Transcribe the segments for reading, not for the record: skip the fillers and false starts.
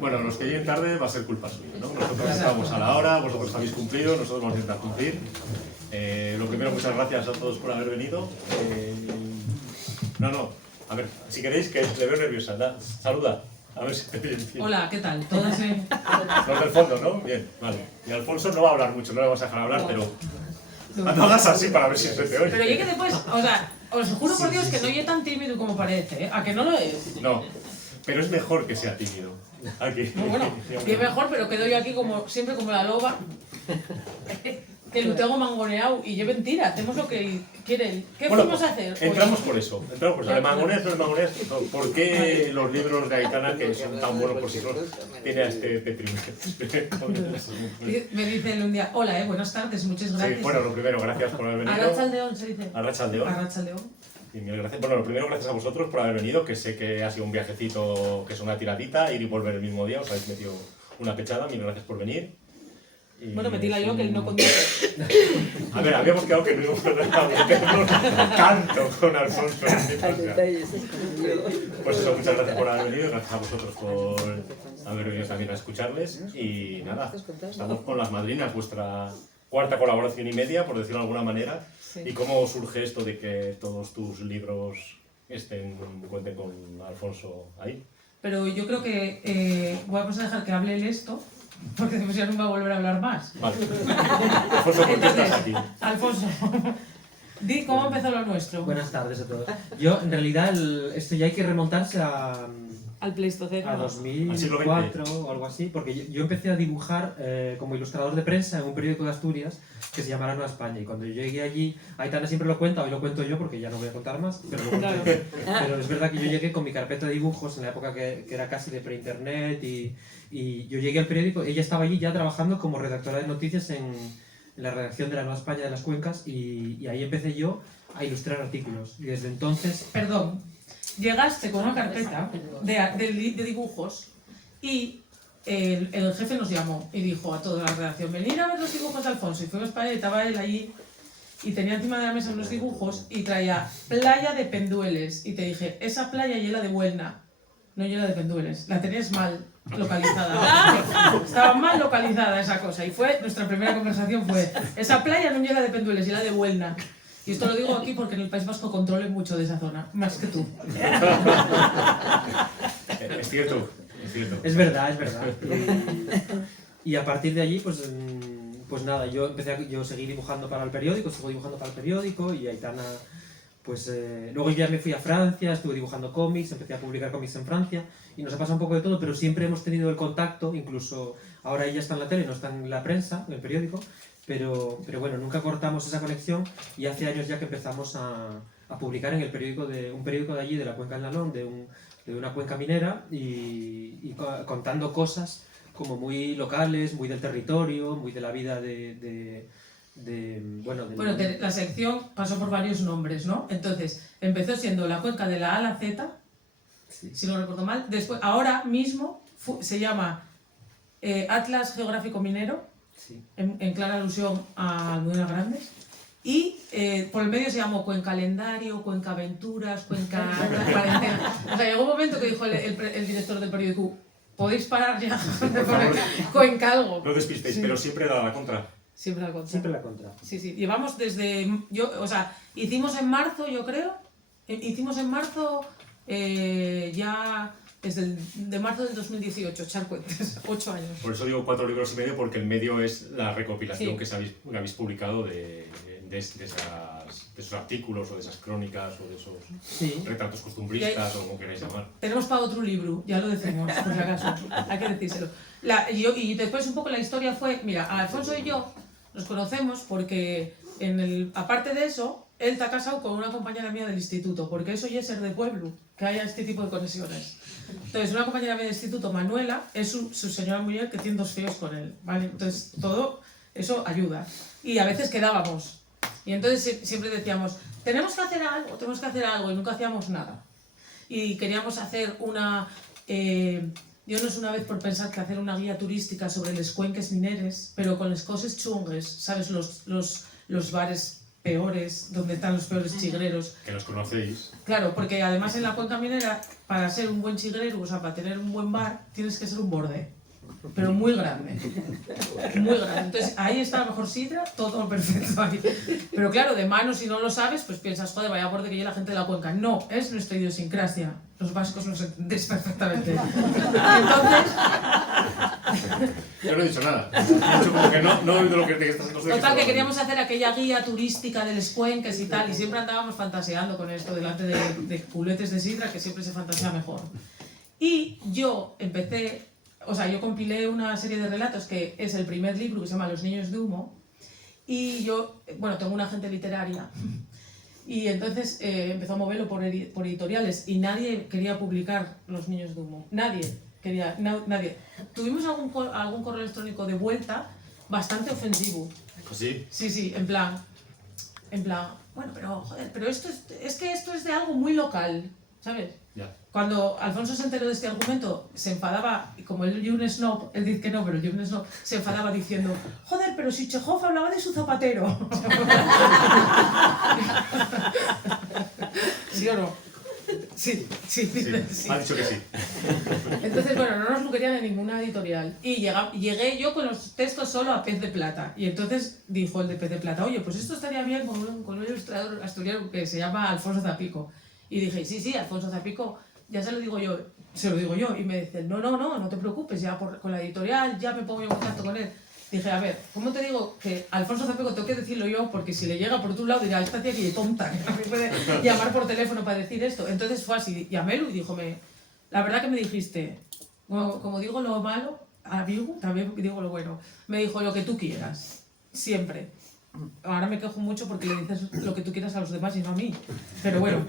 Bueno, los que lleguen tarde va a ser culpa suya, ¿no? Nosotros estamos a la hora, vosotros habéis cumplido, nosotros vamos a intentar cumplir. Lo primero, muchas gracias a todos por haber venido. A ver, si queréis, que le veo nerviosa, saluda. A ver si te oye bien. Hola, ¿qué tal? ¿Todas en...? Los del fondo, ¿no? Bien, vale. Y Alfonso no va a hablar mucho, no le vamos a dejar hablar, pero... No hagas así para ver si se te oye. Pero yo que después, o sea, os juro por Dios que no es tan tímido como parece, ¿eh? ¿A que no lo es? No, pero es mejor que sea tímido. Aquí. No, bueno, bien mejor, pero quedo yo aquí como siempre como la loba. Que lo tengo mangoneado y yo mentira, hacemos lo que quieren. ¿Qué podemos hacer? Entramos por eso. De mangoneas, no de mangoneas. ¿Por qué los libros de Aitana, que son tan buenos por sí solos, tiene a este detrimento? Me dicen un día, hola, buenas tardes, muchas gracias. Sí, bueno, lo primero, gracias por haber venido. Arratsaldeon se dice. Arratsaldeon. Arratsaldeon. Y mil gracias. Bueno, lo primero, gracias a vosotros por haber venido, que sé que ha sido un viajecito, que es una tiradita, ir y volver el mismo día, os habéis metido una pechada, mil gracias por venir. Y bueno, metíla yo, que él no conduce. A ver, habíamos quedado que no íbamos a meternos tanto con Alfonso. Pues eso, muchas gracias por haber venido, gracias a vosotros por haber venido también a escucharles. Y nada, estamos con Las Madrinas, vuestra cuarta colaboración y media, por decirlo de alguna manera. Sí. ¿Y cómo surge esto de que todos tus libros cuenten con Alfonso ahí? Pero yo creo que vamos a dejar que hable él esto, porque después ya no va a volver a hablar más. Vale. Alfonso, ¿por qué estás aquí? Alfonso, di cómo empezó lo nuestro. Buenas tardes a todos. Yo, en realidad, esto ya hay que remontarse Al Pleistoceno. a 2004 o algo así, porque yo empecé a dibujar como ilustrador de prensa en un periódico de Asturias que se llama La Nueva España. Y cuando yo llegué allí, Aitana siempre lo cuenta, hoy lo cuento yo porque ya no voy a contar más, pero lo cuento yo. Pero es verdad que yo llegué con mi carpeta de dibujos en la época que era casi de pre-internet y yo llegué al periódico, ella estaba allí ya trabajando como redactora de noticias en la redacción de La Nueva España de las Cuencas y ahí empecé yo a ilustrar artículos. Y desde entonces... Perdón, llegaste con una carpeta de dibujos y el jefe nos llamó y dijo a toda la redacción, venid a ver los dibujos de Alfonso. Y fuimos para él, estaba él allí y tenía encima de la mesa unos dibujos y traía playa de Pendueles. Y te dije, esa playa y la de Buelna, no y la de Pendueles, la tenías mal localizada. Estaba mal localizada esa cosa. Y nuestra primera conversación fue, esa playa no y la de Pendueles y la de Buelna. Y esto lo digo aquí porque en el País Vasco controlen mucho de esa zona, más que tú. Es cierto. Es verdad, es verdad. Y a partir de allí, pues nada, yo seguí dibujando para el periódico, sigo dibujando para el periódico y Aitana, pues luego ya me fui a Francia, estuve dibujando cómics, empecé a publicar cómics en Francia y nos ha pasado un poco de todo, pero siempre hemos tenido el contacto, incluso ahora ella está en la tele, no está en la prensa, en el periódico, pero bueno, nunca cortamos esa conexión y hace años ya que empezamos a publicar en un periódico de allí, de la Cuenca del Nalón, de una cuenca minera y contando cosas como muy locales, muy del territorio, muy de la vida la sección pasó por varios nombres, ¿no? Entonces, empezó siendo la cuenca de la A a la Z, sí, si no recuerdo mal. Después, ahora mismo se llama Atlas Geográfico Minero, sí, en clara alusión a Almudena Grandes. Y por el medio se llamó Cuenca Calendario, Cuenca Aventuras, Cuenca Cuarentena. O sea, llegó un momento que dijo el director del periódico, ¿podéis parar ya de poner Cuenca algo? No despistéis, sí, pero siempre da la contra. Siempre la contra. Siempre la contra. Sí, sí. Llevamos desde... hicimos en marzo, yo creo. Hicimos en marzo ya... de marzo del 2018, echar cuentas, 8 años. Por eso digo 4 libros y medio, porque el medio es la recopilación, sí, que habéis publicado de esos artículos o de esas crónicas o de esos, sí, retratos costumbristas o como queráis llamar. Tenemos para otro libro, ya lo decimos, por si acaso, hay que decírselo. Y después un poco la historia fue, mira, Alfonso y yo nos conocemos porque aparte de eso, él está casado con una compañera mía del instituto, porque eso ya es ser de pueblo, que haya este tipo de conexiones. Entonces, una compañera mía del instituto, Manuela, es su señora mujer que tiene 2 feos con él, ¿vale? Entonces, todo eso ayuda. Y a veces quedábamos. Y entonces siempre decíamos, tenemos que hacer algo, y nunca hacíamos nada. Y queríamos hacer dio-nos una vez por pensar que hacer una guía turística sobre les cuenques mineres, pero con les coses chungues, ¿sabes? Los bares peores, donde están los peores chigreros. Que los conocéis. Claro, porque además en la cuenca minera, para ser un buen chigrero, o sea, para tener un buen bar, tienes que ser un borde. Pero muy grande. Muy grande. Entonces ahí está la mejor sidra, todo perfecto ahí. Pero claro, de mano, si no lo sabes, pues piensas, joder, vaya borde que lleva la gente de la cuenca. No, es nuestra idiosincrasia. Los vascos nos entendéis perfectamente. Entonces... Yo no he dicho nada. He dicho como que no he oído lo que te estás haciendo. Total, que queríamos hacer aquella guía turística de los cuenques y tal, y siempre andábamos fantaseando con esto delante de culetes de sidra, que siempre se fantasea mejor. Y yo empecé... O sea, yo compilé una serie de relatos que es el primer libro que se llama Los niños de humo y yo, bueno, tengo una agente literaria y entonces empezó a moverlo por editoriales y nadie quería publicar Los niños de humo. Nadie quería, nadie. Tuvimos algún correo electrónico de vuelta bastante ofensivo. ¿Sí? Sí, en plan, bueno, pero joder, pero esto es que esto es de algo muy local, ¿sabes? Ya. Cuando Alfonso se enteró de este argumento, se enfadaba, y como él un snob, él dice que no, pero un snob, se enfadaba diciendo, joder, pero si Chekhov hablaba de su zapatero. ¿Sí o no? Sí. Ha dicho que sí. Entonces, bueno, no nos lo querían en ninguna editorial. Y llegué yo con los textos solo a Pez de Plata. Y entonces dijo el de Pez de Plata, oye, pues esto estaría bien con un ilustrador asturiano que se llama Alfonso Zapico. Y dije, sí, Alfonso Zapico, ya se lo digo yo. Y me dicen, no te preocupes, ya con la editorial, ya me pongo yo en contacto con él. Dije, a ver, ¿cómo te digo que Alfonso Zapico tengo que decirlo yo? Porque si le llega por otro lado dirá, esta tía que es tonta, que no me puede llamar por teléfono para decir esto. Entonces fue así, llamélo y díjome, la verdad que me dijiste, como digo lo malo, a Virgu también digo lo bueno. Me dijo, lo que tú quieras, siempre. Ahora me quejo mucho porque le dices lo que tú quieras a los demás y no a mí. Pero bueno,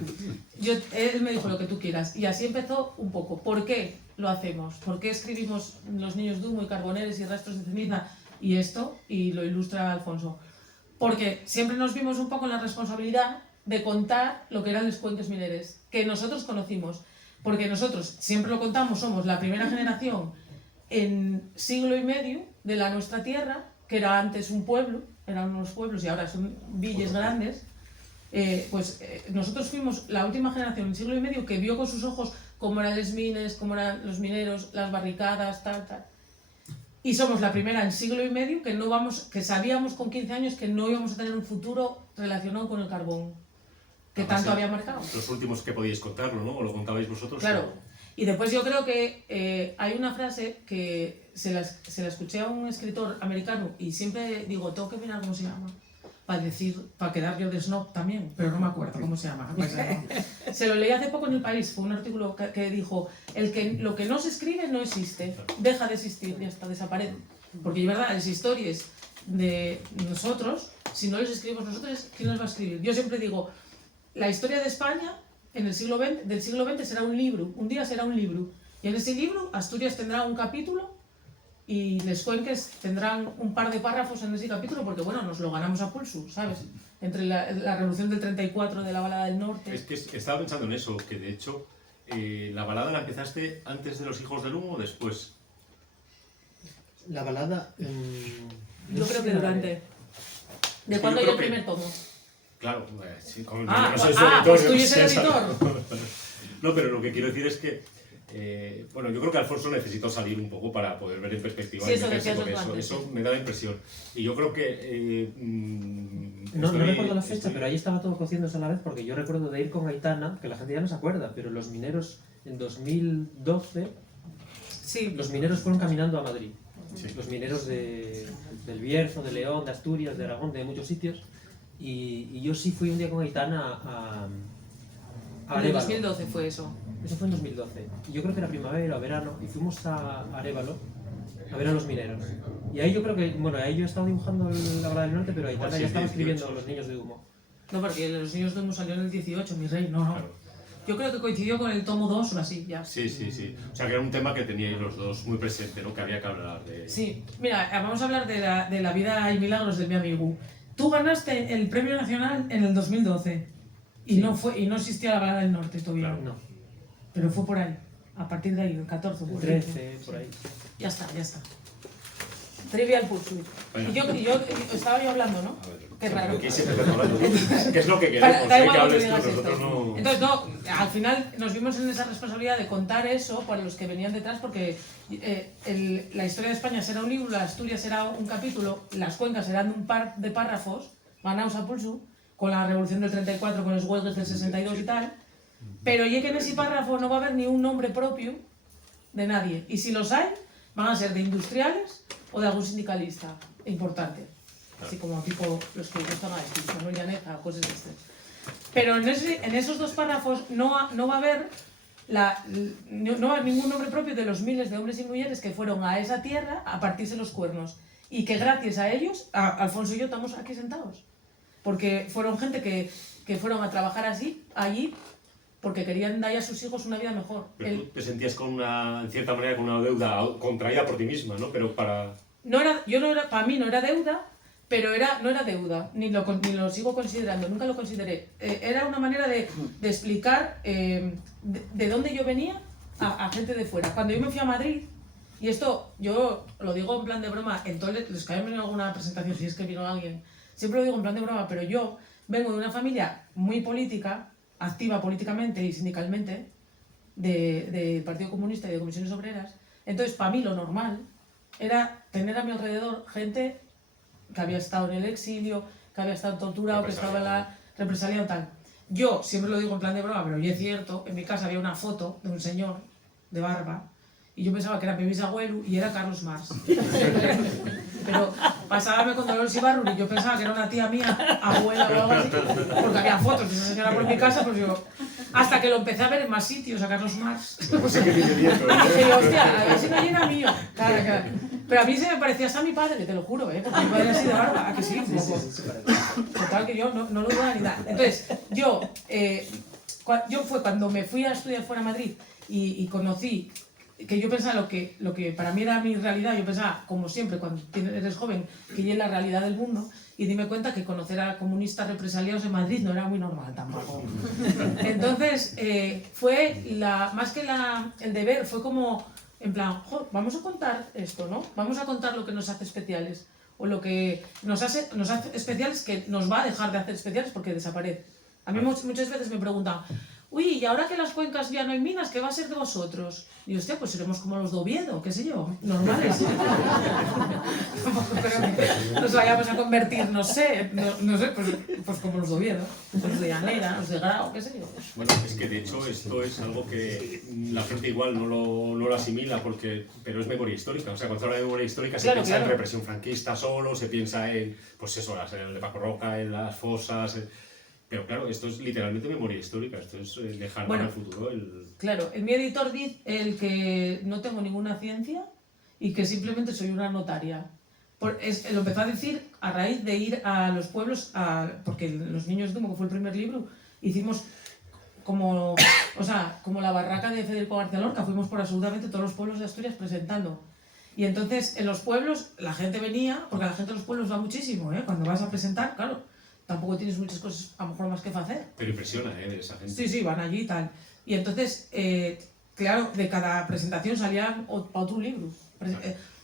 él me dijo lo que tú quieras. Y así empezó un poco. ¿Por qué lo hacemos? ¿Por qué escribimos Los niños de humo y Carboneres y Rastros de ceniza y esto? Y lo ilustra Alfonso. Porque siempre nos vimos un poco en la responsabilidad de contar lo que eran los cuenques mineres, que nosotros conocimos. Porque nosotros siempre lo contamos, somos la primera generación en siglo y medio de nuestra tierra, que era antes un pueblo, eran unos pueblos y ahora son villas grandes, nosotros fuimos la última generación en siglo y medio que vio con sus ojos cómo eran los mines, cómo eran los mineros, las barricadas, tal. Y somos la primera en siglo y medio que sabíamos con 15 años que no íbamos a tener un futuro relacionado con el carbón, que tanto había marcado. Los últimos que podíais contarlo, ¿no? ¿O lo contabais vosotros? Claro. Y después yo creo que hay una frase que se la escuché a un escritor americano y siempre digo, tengo que mirar cómo se llama, para quedar yo de snob también, pero no me acuerdo cómo se llama. Se lo leí hace poco en El País, fue un artículo que dijo, lo que no se escribe no existe, deja de existir, ya está, desaparece. Porque es verdad, las historias de nosotros, si no las escribimos nosotros, ¿quién las va a escribir? Yo siempre digo, la historia de España del siglo XX será un libro, un día será un libro. Y en ese libro Asturias tendrá un capítulo y les cuenques tendrán un par de párrafos en ese capítulo porque, bueno, nos lo ganamos a pulso, ¿sabes? Entre la revolución del 34 de la balada del norte. Es que estaba pensando en eso, que de hecho la balada la empezaste antes de Los hijos del humo o después. La balada... yo creo que durante... ¿De cuándo hay el primer tomo? Claro, sí, como no soy su editor. Pues tú y ese editor. No, pero lo que quiero decir es que bueno, yo creo que Alfonso necesitó salir un poco para poder ver en perspectiva y meterse con eso me da la impresión. Y yo creo que... no recuerdo la fecha, pero ahí estaba todo cociéndose a la vez, porque yo recuerdo de ir con Aitana, que la gente ya no se acuerda, pero los mineros en 2012, sí, los mineros fueron caminando a Madrid. Sí. Los mineros del Bierzo, de León, de Asturias, de Aragón, de muchos sitios. Y yo sí fui un día con Aitana a en 2012 fue eso. Eso fue en 2012. Y yo creo que era primavera o verano. Y fuimos a Arévalo a ver a los mineros. Y ahí yo creo que... Bueno, ahí yo estaba dibujando la balada del norte, pero Aitana ya estaba escribiendo Los niños de humo. No, porque Los niños de humo salió en el 18, mi rey, no. Claro. Yo creo que coincidió con el tomo 2 o así, ya. Sí. O sea, que era un tema que teníais los dos muy presente, ¿no? Que había que hablar de... Sí. Mira, vamos a hablar de la vida y milagros de mi amigo. Tú ganaste el Premio Nacional en el 2012 y, sí. no existía la balada del norte todavía. Claro. No. Pero fue por ahí, a partir de ahí, el 14, el 13, por ahí. Ya está. Trivial Pursuit. Y yo estaba hablando, ¿no? Qué raro. ¿Qué es lo que queremos? Da igual que digas esto. Entonces, no, al final nos vimos en esa responsabilidad de contar eso para los que venían detrás, porque la historia de España será un libro, la Asturias será un capítulo, las cuencas serán un par de párrafos, ganaos a pulso, con la revolución del 34, con los huelgues del 62 y tal, pero ya que en ese párrafo no va a haber ni un nombre propio de nadie. Y si los hay, van a ser de industriales o de algún sindicalista importante. Así como tipo los que gustan a decir, Manuel Llaneza o cosas de este. Pero en esos dos párrafos no va a haber no va a haber ningún nombre propio de los miles de hombres y mujeres que fueron a esa tierra a partirse los cuernos. Y que gracias a ellos, Alfonso y yo estamos aquí sentados. Porque fueron gente que fueron a trabajar allí porque querían dar a sus hijos una vida mejor. Pero tú te sentías en cierta manera con una deuda contraída por ti misma, ¿no? Pero para mí no era deuda, pero no era deuda, ni lo sigo considerando, nunca lo consideré. Era una manera de explicar de dónde yo venía a gente de fuera. Cuando yo me fui a Madrid, y esto yo lo digo en plan de broma, entonces les cae en alguna presentación si es que vino alguien, siempre lo digo en plan de broma, pero yo vengo de una familia muy política, activa políticamente y sindicalmente, del Partido Comunista y de Comisiones Obreras. Entonces, para mí lo normal era tener a mi alrededor gente que había estado en el exilio, que había estado torturado, que estaba en la represalia o tal. Yo siempre lo digo en plan de broma, pero ya es cierto, en mi casa había una foto de un señor de barba y yo pensaba que era mi bisabuelo y era Carlos Marx. Pero pasábame con Dolores Ibarruri y yo pensaba que era una tía mía, abuela o algo así, porque había fotos de esa señora por mi casa, pues yo... Hasta que lo empecé a ver en más sitios, a Carlos Marx. No sé qué tiene nieto. Y dije, hostia, a ver si no era mío. Claro. Pero a mí se me parecía hasta a mi padre, te lo juro, porque mi padre así de barba, ¿a que sí? Total, que yo no lo dudaba ni nada. Entonces, yo fue cuando me fui a estudiar fuera a Madrid y conocí que yo pensaba lo que para mí era mi realidad, yo pensaba, como siempre, cuando eres joven, que es la realidad del mundo, y dime cuenta que conocer a comunistas represaliados en Madrid no era muy normal tampoco. Entonces, fue más que el deber, fue como, en plan, vamos a contar esto, ¿no? Vamos a contar lo que nos hace especiales, o lo que nos hace especiales que nos va a dejar de hacer especiales porque desaparece. A mí muchas veces me preguntan, uy, y ahora que las cuencas ya no hay minas, ¿qué va a ser de vosotros? Y yo, hostia, pues seremos como los de Oviedo, qué sé yo, normales. Pero nos vayamos a convertir, no sé, pues como los de Oviedo, los de Llanera, los de Grau, qué sé yo. Bueno, es que de hecho esto es algo que la gente igual no lo asimila, pero es memoria histórica. O sea, cuando se habla de memoria histórica se piensa en represión franquista solo, se piensa en, pues eso, en el de Paco Roca, en las fosas... Pero claro, esto es literalmente memoria histórica, esto es dejar para el futuro Claro, mi editor dice que no tengo ninguna ciencia y que simplemente soy una notaria. Lo empezó a decir a raíz de ir a los pueblos, porque Los Niños de Humo, que fue el primer libro, hicimos como la barraca de Federico García Lorca, fuimos por absolutamente todos los pueblos de Asturias presentando. Y entonces en los pueblos la gente venía, porque la gente de los pueblos va muchísimo, cuando vas a presentar, claro. Tampoco tienes muchas cosas, a lo mejor, más que hacer. Pero impresiona, de esa gente. Sí, van allí y tal. Y entonces, claro, de cada presentación salían otro libro.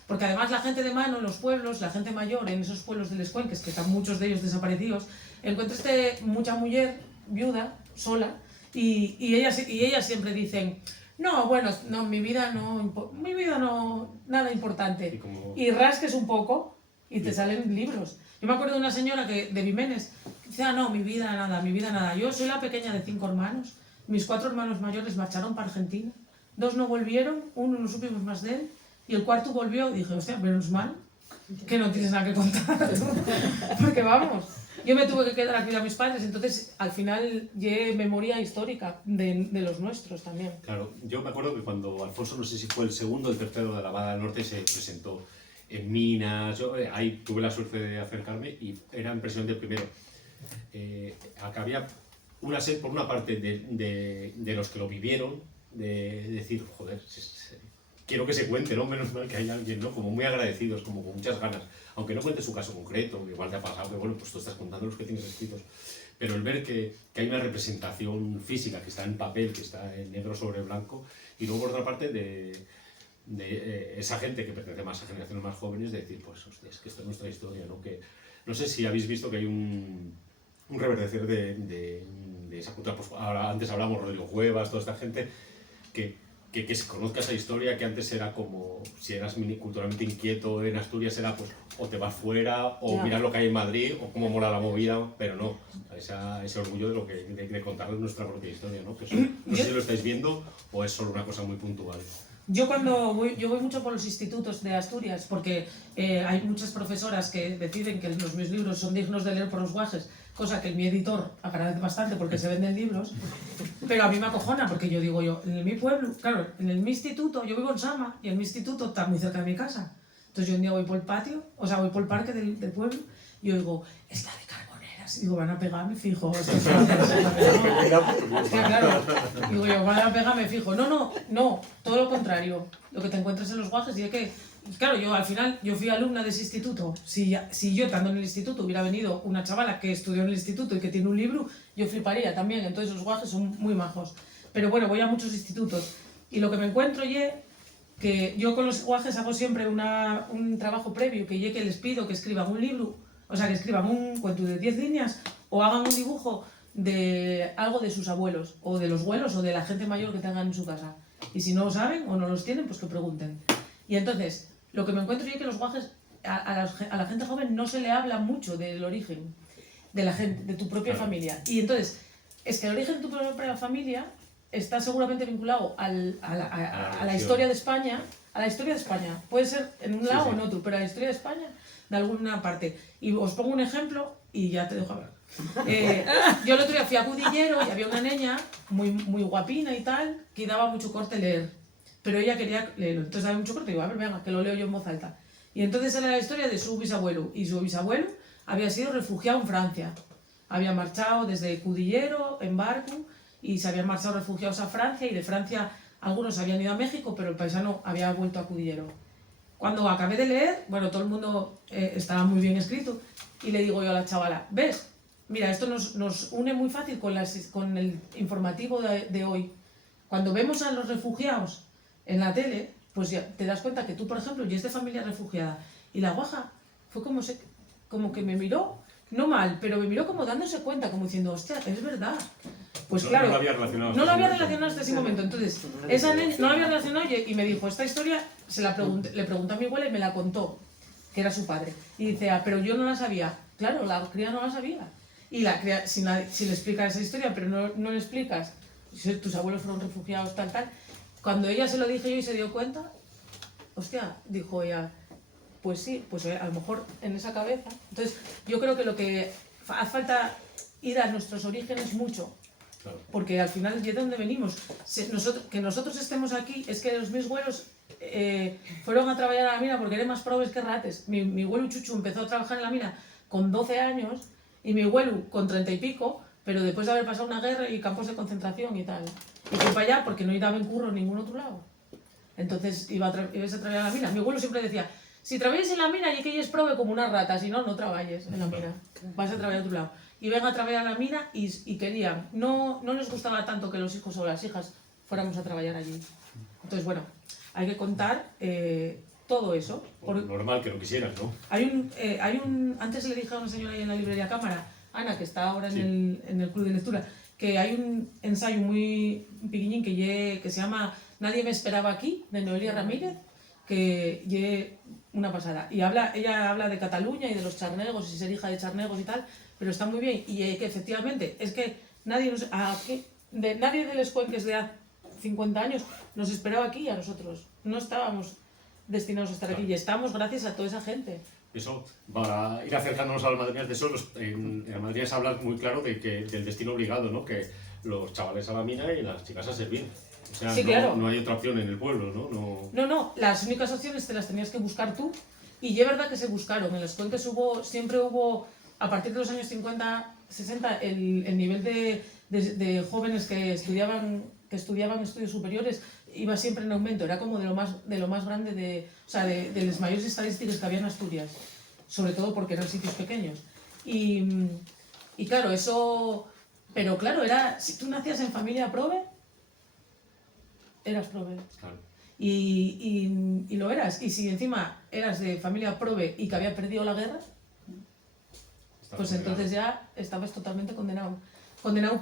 Porque además la gente de mano en los pueblos, la gente mayor en esos pueblos de Les Cuenques, que están muchos de ellos desaparecidos, encuentras mucha mujer viuda, sola, y ellas siempre dicen, no, bueno, no, mi vida no, nada importante. Y rasques un poco y te salen libros. Yo me acuerdo de una señora de Vimenes que decía, no, mi vida nada. Yo soy la pequeña de 5 hermanos. Mis 4 hermanos mayores marcharon para Argentina. 2 no volvieron, 1 no supimos más de él. Y el 4º volvió y dije, hostia, menos mal que no tienes nada que contar. Porque vamos, yo me tuve que quedar aquí a mis padres. Entonces, al final, llevé memoria histórica de los nuestros también. Claro, yo me acuerdo que cuando Alfonso, no sé si fue el segundo o el tercero de la Bada del Norte, se presentó en minas, yo ahí tuve la suerte de acercarme y era impresionante primero. Acá había una sed por una parte de los que lo vivieron, de decir, joder, quiero que se cuente, ¿no? Menos mal que hay alguien, ¿no? Como muy agradecidos, como con muchas ganas, aunque no cuente su caso concreto, igual te ha pasado, que bueno, pues tú estás contando los que tienes escritos, pero el ver que hay una representación física, que está en papel, que está en negro sobre blanco, y luego por otra parte esa gente que pertenece más a generaciones más jóvenes, de decir, pues, hostia, es que esto es nuestra historia, ¿no? Que, no sé si habéis visto que hay un reverdecer de esa cultura, pues ahora antes hablamos Rodrigo Cuevas, toda esta gente, que se conozca esa historia, que antes era como, si eras culturalmente inquieto en Asturias, era pues, o te vas fuera, o miras lo que hay en Madrid, o cómo mola la movida, pero no, ese orgullo de lo que de contar nuestra propia historia, ¿no? Que eso, no sé si lo estáis viendo o es solo una cosa muy puntual. Yo voy mucho por los institutos de Asturias, porque hay muchas profesoras que deciden que mis libros son dignos de leer por los guajes, cosa que mi editor agradece bastante porque se venden libros, pero a mí me acojona porque yo digo en mi pueblo, claro, en mi instituto, yo vivo en Sama y en mi instituto está muy cerca de mi casa, entonces yo un día voy por el patio, o sea, voy por el parque del pueblo y yo digo, es la de Carboneras, y digo, van a pegarme, fijo, es que claro, digo yo, van a pegarme, fijo, no, todo lo contrario, lo que te encuentras en los guajes y es que claro, yo al final, yo fui alumna de ese instituto. Si yo estando en el instituto hubiera venido una chavala que estudió en el instituto y que tiene un libro, yo fliparía también. Entonces los guajes son muy majos. Pero bueno, voy a muchos institutos. Y lo que me encuentro que yo con los guajes hago siempre un trabajo previo, que les pido que escriban un libro, o sea, que escriban un cuento de 10 líneas o hagan un dibujo de algo de sus abuelos, o de los abuelos, o de la gente mayor que tengan en su casa. Y si no lo saben o no los tienen, pues que pregunten. Y entonces, lo que me encuentro yo es que los guajes, a la gente joven no se le habla mucho del origen de la gente, de tu propia familia. Y entonces, es que el origen de tu propia familia está seguramente vinculado a la historia de España, Puede ser en un lado o en otro, pero a la historia de España de alguna parte. Y os pongo un ejemplo y ya te dejo hablar. Yo el otro día fui a Cudillero y había una niña muy guapina y tal, que daba mucho corte leer. Pero ella quería leerlo, entonces había mucho corte y digo, a ver, venga, que lo leo yo en voz alta. Y entonces era la historia de su bisabuelo, y su bisabuelo había sido refugiado en Francia. Había marchado desde Cudillero en barco y se habían marchado refugiados a Francia, y de Francia algunos habían ido a México, pero el paisano había vuelto a Cudillero. Cuando acabé de leer, bueno, todo el mundo estaba muy bien escrito, y le digo yo a la chavala, ¿ves? Mira, esto nos une muy fácil con el informativo de hoy. Cuando vemos a los refugiados en la tele, pues ya te das cuenta que tú, por ejemplo, ya es de familia refugiada. Y la guaja fue como que me miró, no mal, pero me miró como dándose cuenta, como diciendo, hostia, es verdad. Pues claro, no lo había relacionado hasta ese momento. Entonces, esa niña no lo había relacionado y me dijo, esta historia le preguntó a mi abuela y me la contó, que era su padre. Y dice, pero yo no la sabía. Claro, la cría no la sabía. Y la cría, si le explicas esa historia, pero no le explicas, si tus abuelos fueron refugiados, tal. Cuando ella se lo dije yo y se dio cuenta, hostia, dijo ella, pues sí, pues a lo mejor en esa cabeza. Entonces, yo creo que lo que hace falta ir a nuestros orígenes mucho, porque al final es de donde venimos. Que nosotros estemos aquí es que los mis abuelos fueron a trabajar a la mina porque eran más probes que rates. Mi abuelo Chuchu empezó a trabajar en la mina con 12 años y mi abuelo con 30 y pico, pero después de haber pasado una guerra y campos de concentración y tal. Y fui para allá porque no iba en curro en ningún otro lado. Entonces ibas a trabajar en la mina. Mi abuelo siempre decía, si trabajas en la mina y que ella es prove como una rata, si no, no trabajes en la mina. Vas a trabajar a otro lado. Y ven a trabajar a la mina y querían. No les gustaba tanto que los hijos o las hijas fuéramos a trabajar allí. Entonces, bueno, hay que contar todo eso. Normal que lo quisieras, ¿no? Antes le dije a una señora ahí en la librería Cámara, Ana, que está ahora en el club de lectura, que hay un ensayo muy pequeñín que se llama Nadie me esperaba aquí, de Noelia Ramírez, que es una pasada. Y ella habla de Cataluña y de los charnegos y ser hija de charnegos y tal, pero está muy bien. Y que efectivamente, es que nadie de los cuenques de hace 50 años nos esperaba aquí a nosotros. No estábamos destinados a estar aquí y estamos gracias a toda esa gente. Eso, para ir acercándonos a las madrinas de eso, en las madrinas se habla muy claro del destino obligado, ¿no? Que los chavales a la mina y las chicas a servir. O sea, sí, claro. No hay otra opción en el pueblo, ¿no? No, las únicas opciones te las tenías que buscar tú. Y es verdad que se buscaron. En los cuenques siempre hubo, a partir de los años 50, 60, el nivel de jóvenes que estudiaban estudios superiores iba siempre en aumento. Era como de lo más grande, de las mayores estadísticas que había en Asturias. Sobre todo porque eran sitios pequeños. Y claro, eso... Pero claro, si tú nacías en familia prove, eras prove. Claro. y lo eras. Y si encima eras de familia prove y que había perdido la guerra, pues entonces ya estabas totalmente condenado. Condenado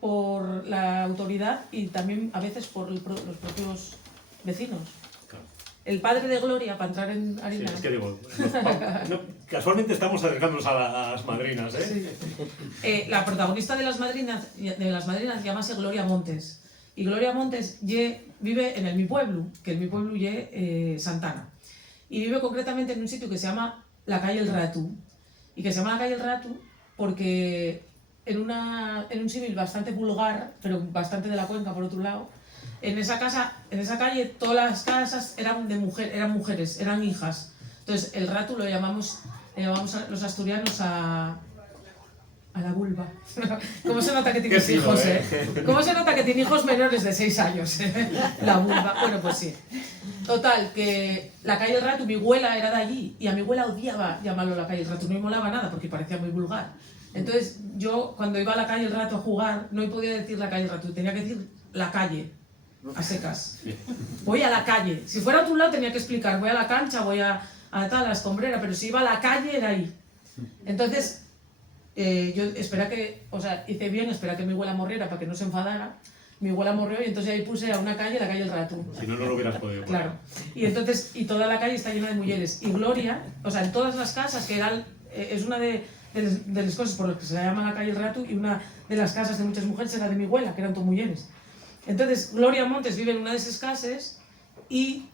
por la autoridad y también a veces por los propios vecinos. Claro. El padre de Gloria, para entrar en harina... Sí, es que digo, casualmente estamos acercándonos a las madrinas, ¿eh? Sí. La protagonista de las madrinas llamase Gloria Montes. Y Gloria Montes vive en mi pueblo, que en mi pueblo es Santana. Y vive concretamente en un sitio que se llama la calle El Ratu. Y que se llama la calle El Ratu porque en un símil bastante vulgar, pero bastante de la Cuenca por otro lado, en esa calle todas las casas eran mujeres, eran hijas. Entonces el Ratu lo llamamos a los asturianos a la vulva. ¿Cómo se nota que tienes hijos, ¿Cómo se nota que tiene hijos menores de 6 años? La vulva. Bueno, pues sí. Total, que la calle El Ratu, mi abuela era de allí y a mi abuela odiaba llamarlo la calle El Ratu, no me molaba nada porque parecía muy vulgar. Entonces yo cuando iba a la calle El Ratu a jugar no podía decir la calle El Ratu, tenía que decir la calle, a secas. Voy a la calle. Si fuera a otro lado tenía que explicar, voy a la cancha, voy a tal, a la escombrera, pero si iba a la calle era ahí. Entonces yo hice bien, esperé que mi abuela morriera para que no se enfadara. Mi abuela murió y entonces ahí puse a una calle, la calle El Ratu. Si no, no lo hubieras podido. Claro. Y toda la calle está llena de mujeres. Y Gloria, en todas las casas, que es una de las cosas por las que se la llama la calle El Ratu, y una de las casas de muchas mujeres era de mi abuela, que eran todas mujeres. Entonces, Gloria Montes vive en una de esas casas y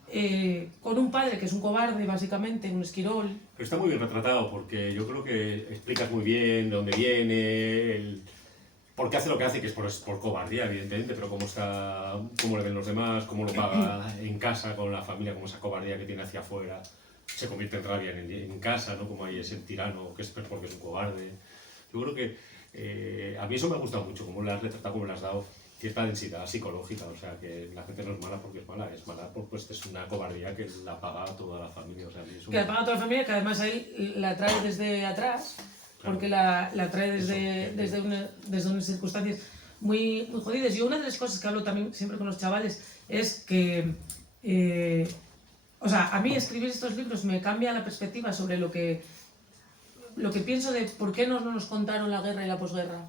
con un padre que es un cobarde, básicamente, un esquirol. Pero está muy bien retratado porque yo creo que explicas muy bien de dónde viene, por qué hace lo que hace, que es por cobardía, evidentemente, pero cómo le ven los demás, cómo lo paga en casa con la familia, como esa cobardía que tiene hacia afuera se convierte en rabia en casa, ¿no? Como hay ese tirano que es porque es un cobarde. Yo creo que a mí eso me ha gustado mucho, cómo lo has retratado, cómo le has dado cierta densidad psicológica, o sea, que la gente no es mala porque es mala porque pues, es una cobardía que la paga toda la familia. O sea, que la paga toda la familia, que además él la trae desde atrás. Porque la trae desde unas circunstancias muy jodidas. Y una de las cosas que hablo también siempre con los chavales es que, a mí escribir estos libros me cambia la perspectiva sobre lo que pienso de por qué no nos contaron la guerra y la posguerra,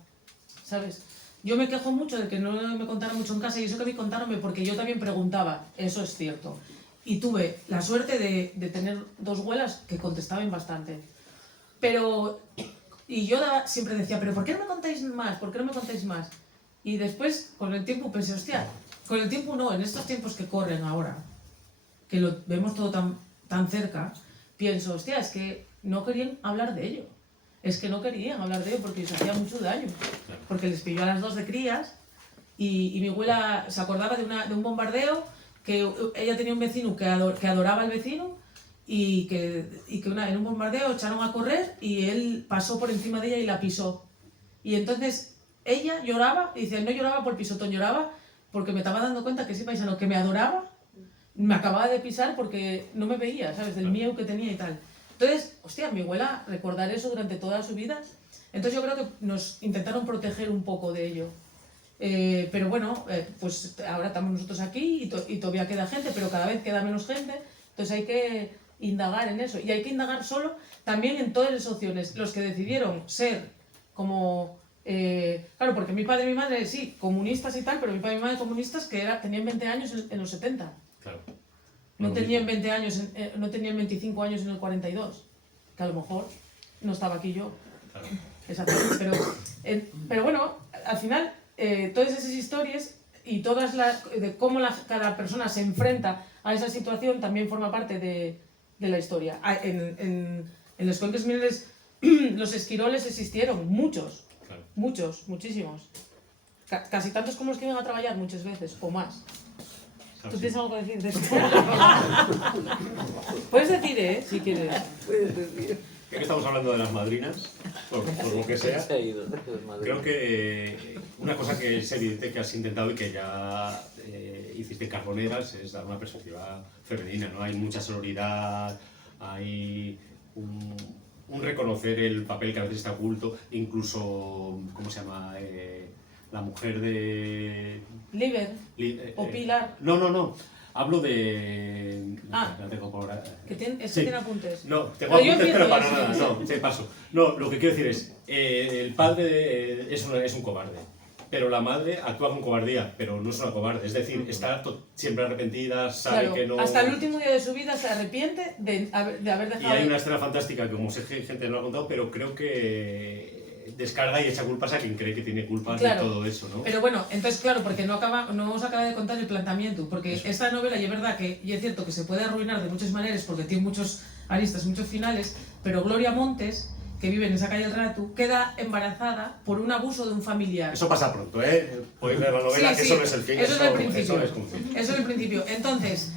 ¿sabes? Yo me quejo mucho de que no me contaron mucho en casa y eso que me contaronme porque yo también preguntaba, eso es cierto. Y tuve la suerte de tener 2 abuelas que contestaban bastante. Y yo siempre decía, pero ¿por qué no me contáis más? ¿Por qué no me contáis más? Y después, con el tiempo, pensé, hostia, con el tiempo no, en estos tiempos que corren ahora, que lo vemos todo tan cerca, pienso, hostia, es que no querían hablar de ello. Es que no querían hablar de ello porque les hacía mucho daño. Porque les pilló a las 2 de crías y mi abuela se acordaba de un bombardeo, que ella tenía un vecino que adoraba al vecino, y que en un bombardeo echaron a correr y él pasó por encima de ella y la pisó. Y entonces ella lloraba, y dice, no lloraba por el pisotón, lloraba porque me estaba dando cuenta que ese paisano que me adoraba me acababa de pisar porque no me veía, ¿sabes? Del miedo que tenía y tal. Entonces, hostia, mi abuela recordar eso durante toda su vida. Entonces yo creo que nos intentaron proteger un poco de ello. Pero bueno, pues ahora estamos nosotros aquí y todavía queda gente, pero cada vez queda menos gente. Entonces hay que indagar en eso. Y hay que indagar solo también en todas las opciones. Los que decidieron ser como... claro, porque mi padre y mi madre, sí, comunistas y tal, pero mi padre y mi madre comunistas que tenían 20 años en los 70. Claro. No tenían 20 años, no tenían 25 años en el 42. Que a lo mejor no estaba aquí yo. Claro. Exactamente. Pero bueno, al final, todas esas historias y de cómo cada persona se enfrenta a esa situación también forma parte de la historia. En los cuencos mineros los esquiroles existieron, muchos, claro. Muchísimos. Casi tantos como los que iban a trabajar muchas veces, o más. ¿Tú tienes algo que decir de esto? Puedes decir, si quieres. Puedes decir. Ya que estamos hablando de las madrinas, por lo que sea, creo que una cosa que es evidente que has intentado y que ya hiciste en Carboneras es dar una perspectiva femenina, ¿no? Hay mucha sororidad, hay un reconocer el papel que a veces está oculto, incluso, ¿cómo se llama? La mujer de... Liber o Pilar. No. Hablo de... Ah, la tengo por... que tiene, Sí. tiene apuntes. No, tengo apuntes, pero empiezo para ya, nada. sí. No, te paso. No, lo que quiero decir es, el padre es un cobarde, pero la madre actúa con cobardía, pero no es una cobarde. Es decir, está siempre arrepentida, sabe Claro, que no... hasta el último día de su vida se arrepiente de haber Y dejado... hay una escena fantástica que como sé que gente no lo ha contado, pero creo que descarga y echa culpas a quien cree que tiene culpas Claro, de todo eso, ¿no? Pero bueno, entonces claro, porque no os acaba de contar el planteamiento, porque Eso. esta novela, y es verdad que y es cierto que se puede arruinar de muchas maneras porque tiene muchos aristas, muchos finales, pero Gloria Montes, que vive en esa calle del Ratu, queda embarazada por un abuso de un familiar. Eso pasa pronto, ¿eh? Podéis leer la novela, Sí, que sí, eso no es el fin. eso es el principio. Eso es como fin. Eso es el principio. Entonces,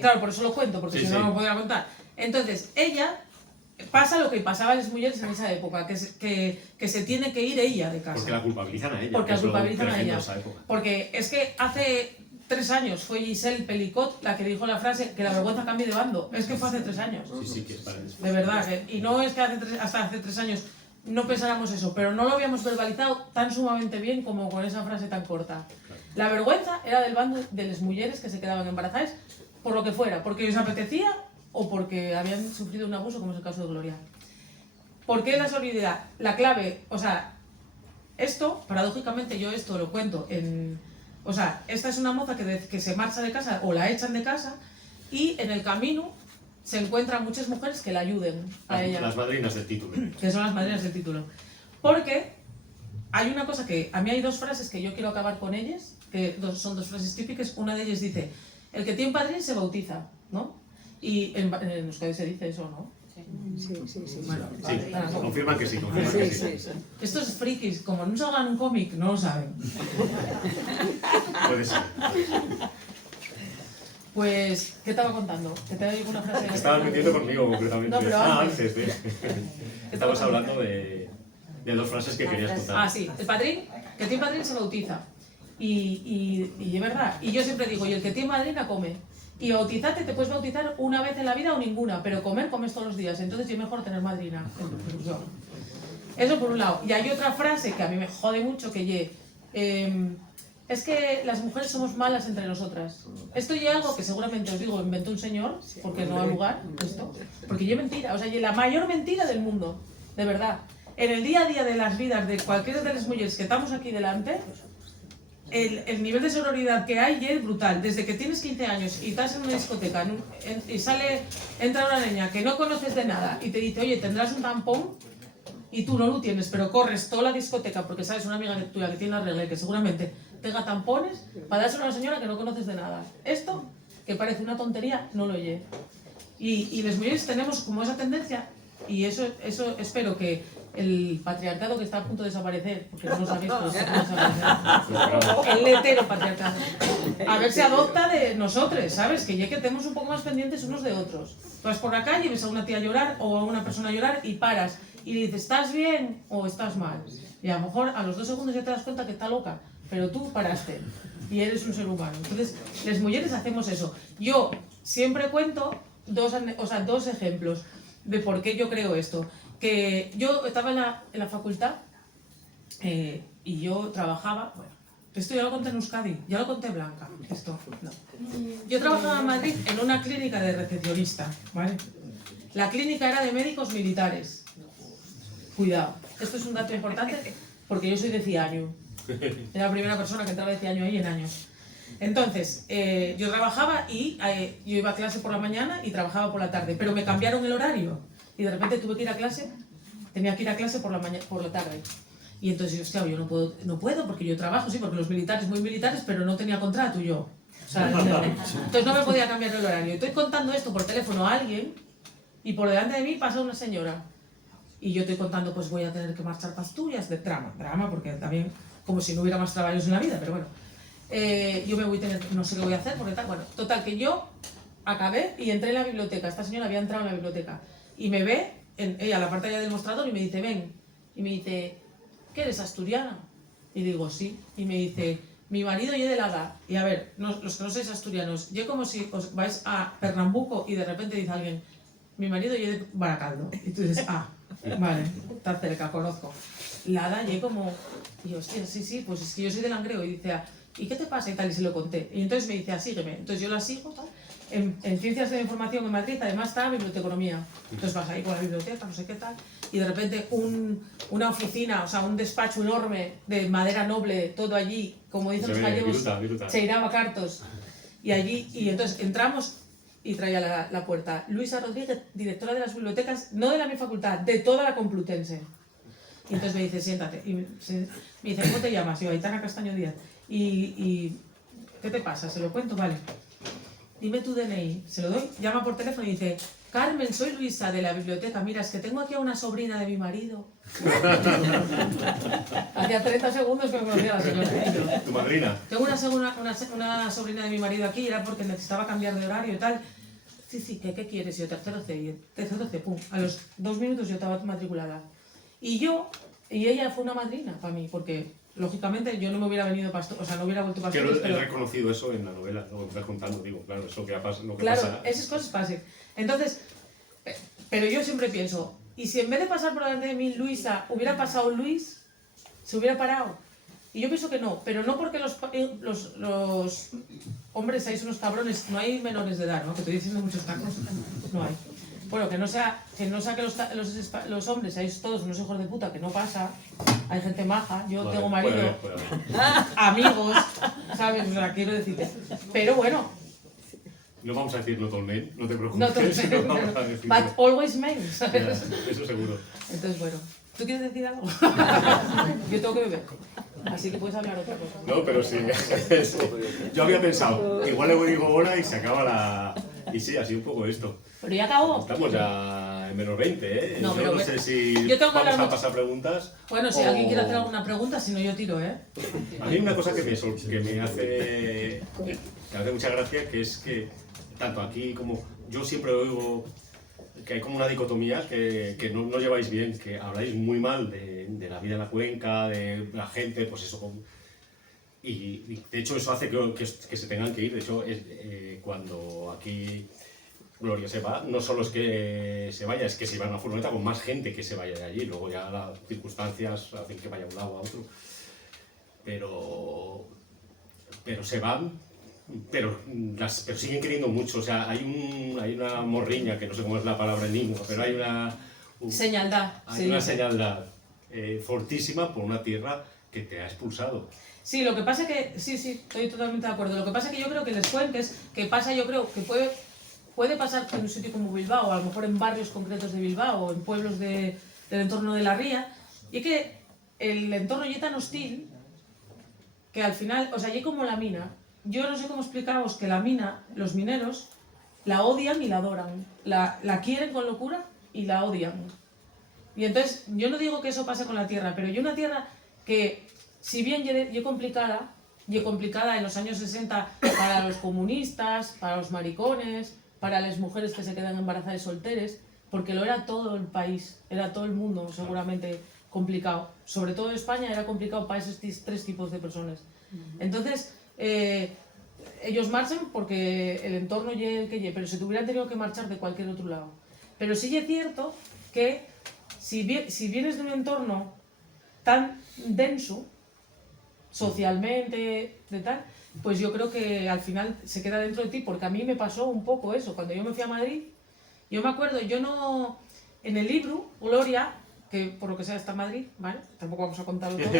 claro, por eso lo cuento, porque Sí, si no, sí. no lo podría contar. Entonces, ella pasa lo que pasaba a las mujeres en esa época, que se tiene que ir ella de casa. Porque la culpabilizan a ella. Porque que la es lo culpabilizan a tremendo ella. de esa época. Porque es que hace 3 años fue Giselle Pelicot la que dijo la frase que la vergüenza cambie de bando. Es que fue hace 3 años. Sí, sí, que es para eso. De verdad. Y no es que hasta hace 3 años no pensáramos eso, pero no lo habíamos verbalizado tan sumamente bien como con esa frase tan corta. Claro. La vergüenza era del bando de las mujeres que se quedaban embarazadas por lo que fuera, porque les apetecía o porque habían sufrido un abuso, como es el caso de Gloria. ¿Por qué la solidaridad? La clave, o sea, esto, paradójicamente yo esto lo cuento en... O sea, esta es una moza que se marcha de casa o la echan de casa y en el camino se encuentran muchas mujeres que la ayuden a ella. Las madrinas del título. Que son las madrinas del título. Porque hay una cosa que... A mí hay 2 frases que yo quiero acabar con ellas, que son 2 frases típicas. Una de ellas dice, el que tiene padrín se bautiza, ¿no? Y en Euskadi se dice eso, ¿no? Sí. Bueno, Sí, confirman que sí, confirman que sí. Estos frikis, como no salgan un cómic, no lo saben. Puede ser. Pues, ¿qué estaba contando? ¿Que te hay alguna frase? Te estabas metiendo conmigo concretamente. No, pero antes. Estabas hablando de 2 frases que querías contar. Ah, sí, el padrín, que tiene padrín se bautiza. Y es verdad. Y yo siempre digo, y el que tiene madrina come. Y bautizarte te puedes bautizar una vez en la vida o ninguna, pero comes todos los días. Entonces es mejor tener madrina. Eso por un lado. Y hay otra frase que a mí me jode mucho, que es que las mujeres somos malas entre nosotras. Esto ya es algo que seguramente os digo, inventó un señor, porque no ha lugar esto. Porque ya es mentira, o sea, ya la mayor mentira del mundo, de verdad. En el día a día de las vidas de cualquiera de las mujeres que estamos aquí delante, el nivel de sororidad que hay ya es brutal. Desde que tienes 15 años y estás en una discoteca y entra una niña que no conoces de nada y te dice, oye, tendrás un tampón, y tú no lo tienes, pero corres toda la discoteca porque sabes una amiga tuya que tiene la regla y que seguramente tenga tampones para dárselo a una señora que no conoces de nada. Esto, que parece una tontería, no lo oye. Y las mujeres tenemos como esa tendencia, y eso espero que el patriarcado que está a punto de desaparecer, porque no lo sabéis, pero está a punto de desaparecer, el hetero patriarcado, a ver si adopta de nosotros, ¿sabes? Que ya que tenemos un poco más pendientes unos de otros. Vas por la calle y ves a una tía llorar o a una persona llorar y paras y le dices, ¿estás bien o estás mal? Y a lo mejor a los 2 segundos ya te das cuenta que está loca, pero tú paraste y eres un ser humano. Entonces, las mujeres hacemos eso. Yo siempre cuento 2 ejemplos de por qué yo creo esto. Que yo estaba en la facultad y yo trabajaba, bueno, esto ya lo conté en Euskadi, ya lo conté Blanca, esto no. Yo trabajaba en Madrid en una clínica de recepcionista, ¿vale? La clínica era de médicos militares. Cuidado, esto es un dato importante porque yo soy de Ciaño. Era la primera persona que entraba de Ciaño ahí en años. Entonces, yo trabajaba y yo iba a clase por la mañana y trabajaba por la tarde, pero me cambiaron el horario. Y de repente tuve que ir a clase, tenía que ir a clase por la tarde. Y entonces yo, hostia, yo no puedo porque yo trabajo, sí, porque los militares, muy militares, pero no tenía contrato yo. O sea, entonces no me podía cambiar el horario. Estoy contando esto por teléfono a alguien y por delante de mí pasa una señora. Y yo estoy contando, pues voy a tener que marchar para Asturias, de drama, porque también como si no hubiera más trabajos en la vida, pero bueno. Yo me voy a tener, no sé qué voy a hacer, porque tal, bueno, total, que yo acabé y entré en la biblioteca. Esta señora había entrado en la biblioteca y me ve, ella a la parte allá del mostrador, y me dice, ven, y me dice, ¿qué eres, asturiana? Y digo, sí, y me dice, mi marido ya de la edad, y a ver, los que no sois asturianos, yo como si os vais a Pernambuco y de repente dice alguien, mi marido ya de Baracaldo, y tú dices, vale, está cerca, conozco. La edad, y como, y yo, hostia, sí, pues es que yo soy de Langreo, y dice, ¿y qué te pasa? Y tal, y se lo conté. Y entonces me dice, sígueme. Entonces yo la sigo, tal. En Ciencias de la Información en Madrid, además está biblioteconomía. Entonces vas ahí con la biblioteca, no sé qué tal, y de repente una oficina, o sea, un despacho enorme de madera noble, todo allí, como dicen los gallegos, cheiraba cartos. Y allí, y entonces entramos y traía la puerta. Luisa Rodríguez, directora de las bibliotecas, no de la mi facultad, de toda la Complutense. Y entonces me dice, siéntate. Y me dice, ¿cómo te llamas? Y yo, Aitana Castaño Díaz. Y ¿qué te pasa? ¿Se lo cuento? Vale. Dime tu DNI, se lo doy, llama por teléfono y dice, Carmen, soy Luisa de la biblioteca, mira, es que tengo aquí a una sobrina de mi marido. Hacía 30 segundos que me conocía la señora. ¿Tu madrina? Tengo una sobrina de mi marido aquí, era porque necesitaba cambiar de horario y tal. Sí, ¿qué quieres? Y yo, tercero C, pum. A los 2 minutos yo estaba matriculada. Y ella fue una madrina para mí, porque lógicamente yo no me hubiera venido pastor, o sea, no hubiera vuelto pastor. He reconocido eso en la novela, lo que me estás contando, digo, claro, eso que pasa. Claro, esas cosas pasan. Entonces, pero yo siempre pienso, ¿y si en vez de pasar por delante de mí Luisa, hubiera pasado Luis, se hubiera parado? Y yo pienso que no, pero no porque los hombres seáis unos cabrones, no hay menores de edad, ¿no? Que estoy diciendo muchos tacos, no hay. Bueno, que no sea que los hombres seáis todos unos hijos de puta, que no pasa, hay gente maja, yo tengo marido, puede haber. amigos, ¿sabes? O sea, quiero decirte. Pero bueno. No vamos a decir not all men, no te preocupes. Not all men, no vamos a decir but always men, ¿sabes? Yeah, eso seguro. Entonces, bueno, ¿tú quieres decir algo? Yo tengo que beber, así que puedes hablar otra cosa. No, pero sí. Yo había pensado, igual le digo hola y se acaba la... Y sí, así un poco esto. Pero ya acabó. Estamos ya en menos 20, ¿eh? No, yo no sé si vamos a pasar preguntas. Bueno, si alguien quiere hacer alguna pregunta, si no yo tiro, ¿eh? A mí hay una cosa que me hace mucha gracia, que es que tanto aquí como yo siempre oigo que hay como una dicotomía que no lleváis bien, que habláis muy mal de la vida en la cuenca, de la gente, pues eso. Y de hecho eso hace que se tengan que ir. De hecho, cuando aquí Gloria se va, no solo es que se vaya, es que se va en una furgoneta con más gente que se vaya de allí. Luego ya las circunstancias hacen que vaya a un lado a otro. Pero se van, pero siguen queriendo mucho. O sea, hay una morriña, que no sé cómo es la palabra en lengua, pero hay una... Señaldad. Hay una señaldad fortísima por una tierra que te ha expulsado. Sí, lo que pasa es que, sí, estoy totalmente de acuerdo. Lo que pasa es que yo creo que les cuentes, que pasa, yo creo que puede pasar en un sitio como Bilbao, a lo mejor en barrios concretos de Bilbao, o en pueblos del entorno de la ría, y que el entorno ya es tan hostil, que al final, o sea, ya como la mina, yo no sé cómo explicaros que la mina, los mineros, la odian y la adoran, la quieren con locura y la odian. Y entonces, yo no digo que eso pase con la tierra, pero yo una tierra que, si bien yo complicada en los años 60 para los comunistas, para los maricones, para las mujeres que se quedan embarazadas y solteras, porque lo era todo el país, era todo el mundo seguramente complicado. Sobre todo en España era complicado para esos 3 tipos de personas. Entonces, ellos marchan porque el entorno es el que es, pero se tuvieran tenido que marchar de cualquier otro lado. Pero sí es cierto que si vienes de un entorno tan denso, socialmente, de tal, pues yo creo que al final se queda dentro de ti, porque a mí me pasó un poco eso. Cuando yo me fui a Madrid, yo me acuerdo, en el libro, Gloria, que por lo que sea está en Madrid, ¿vale? Tampoco vamos a contarlo todo,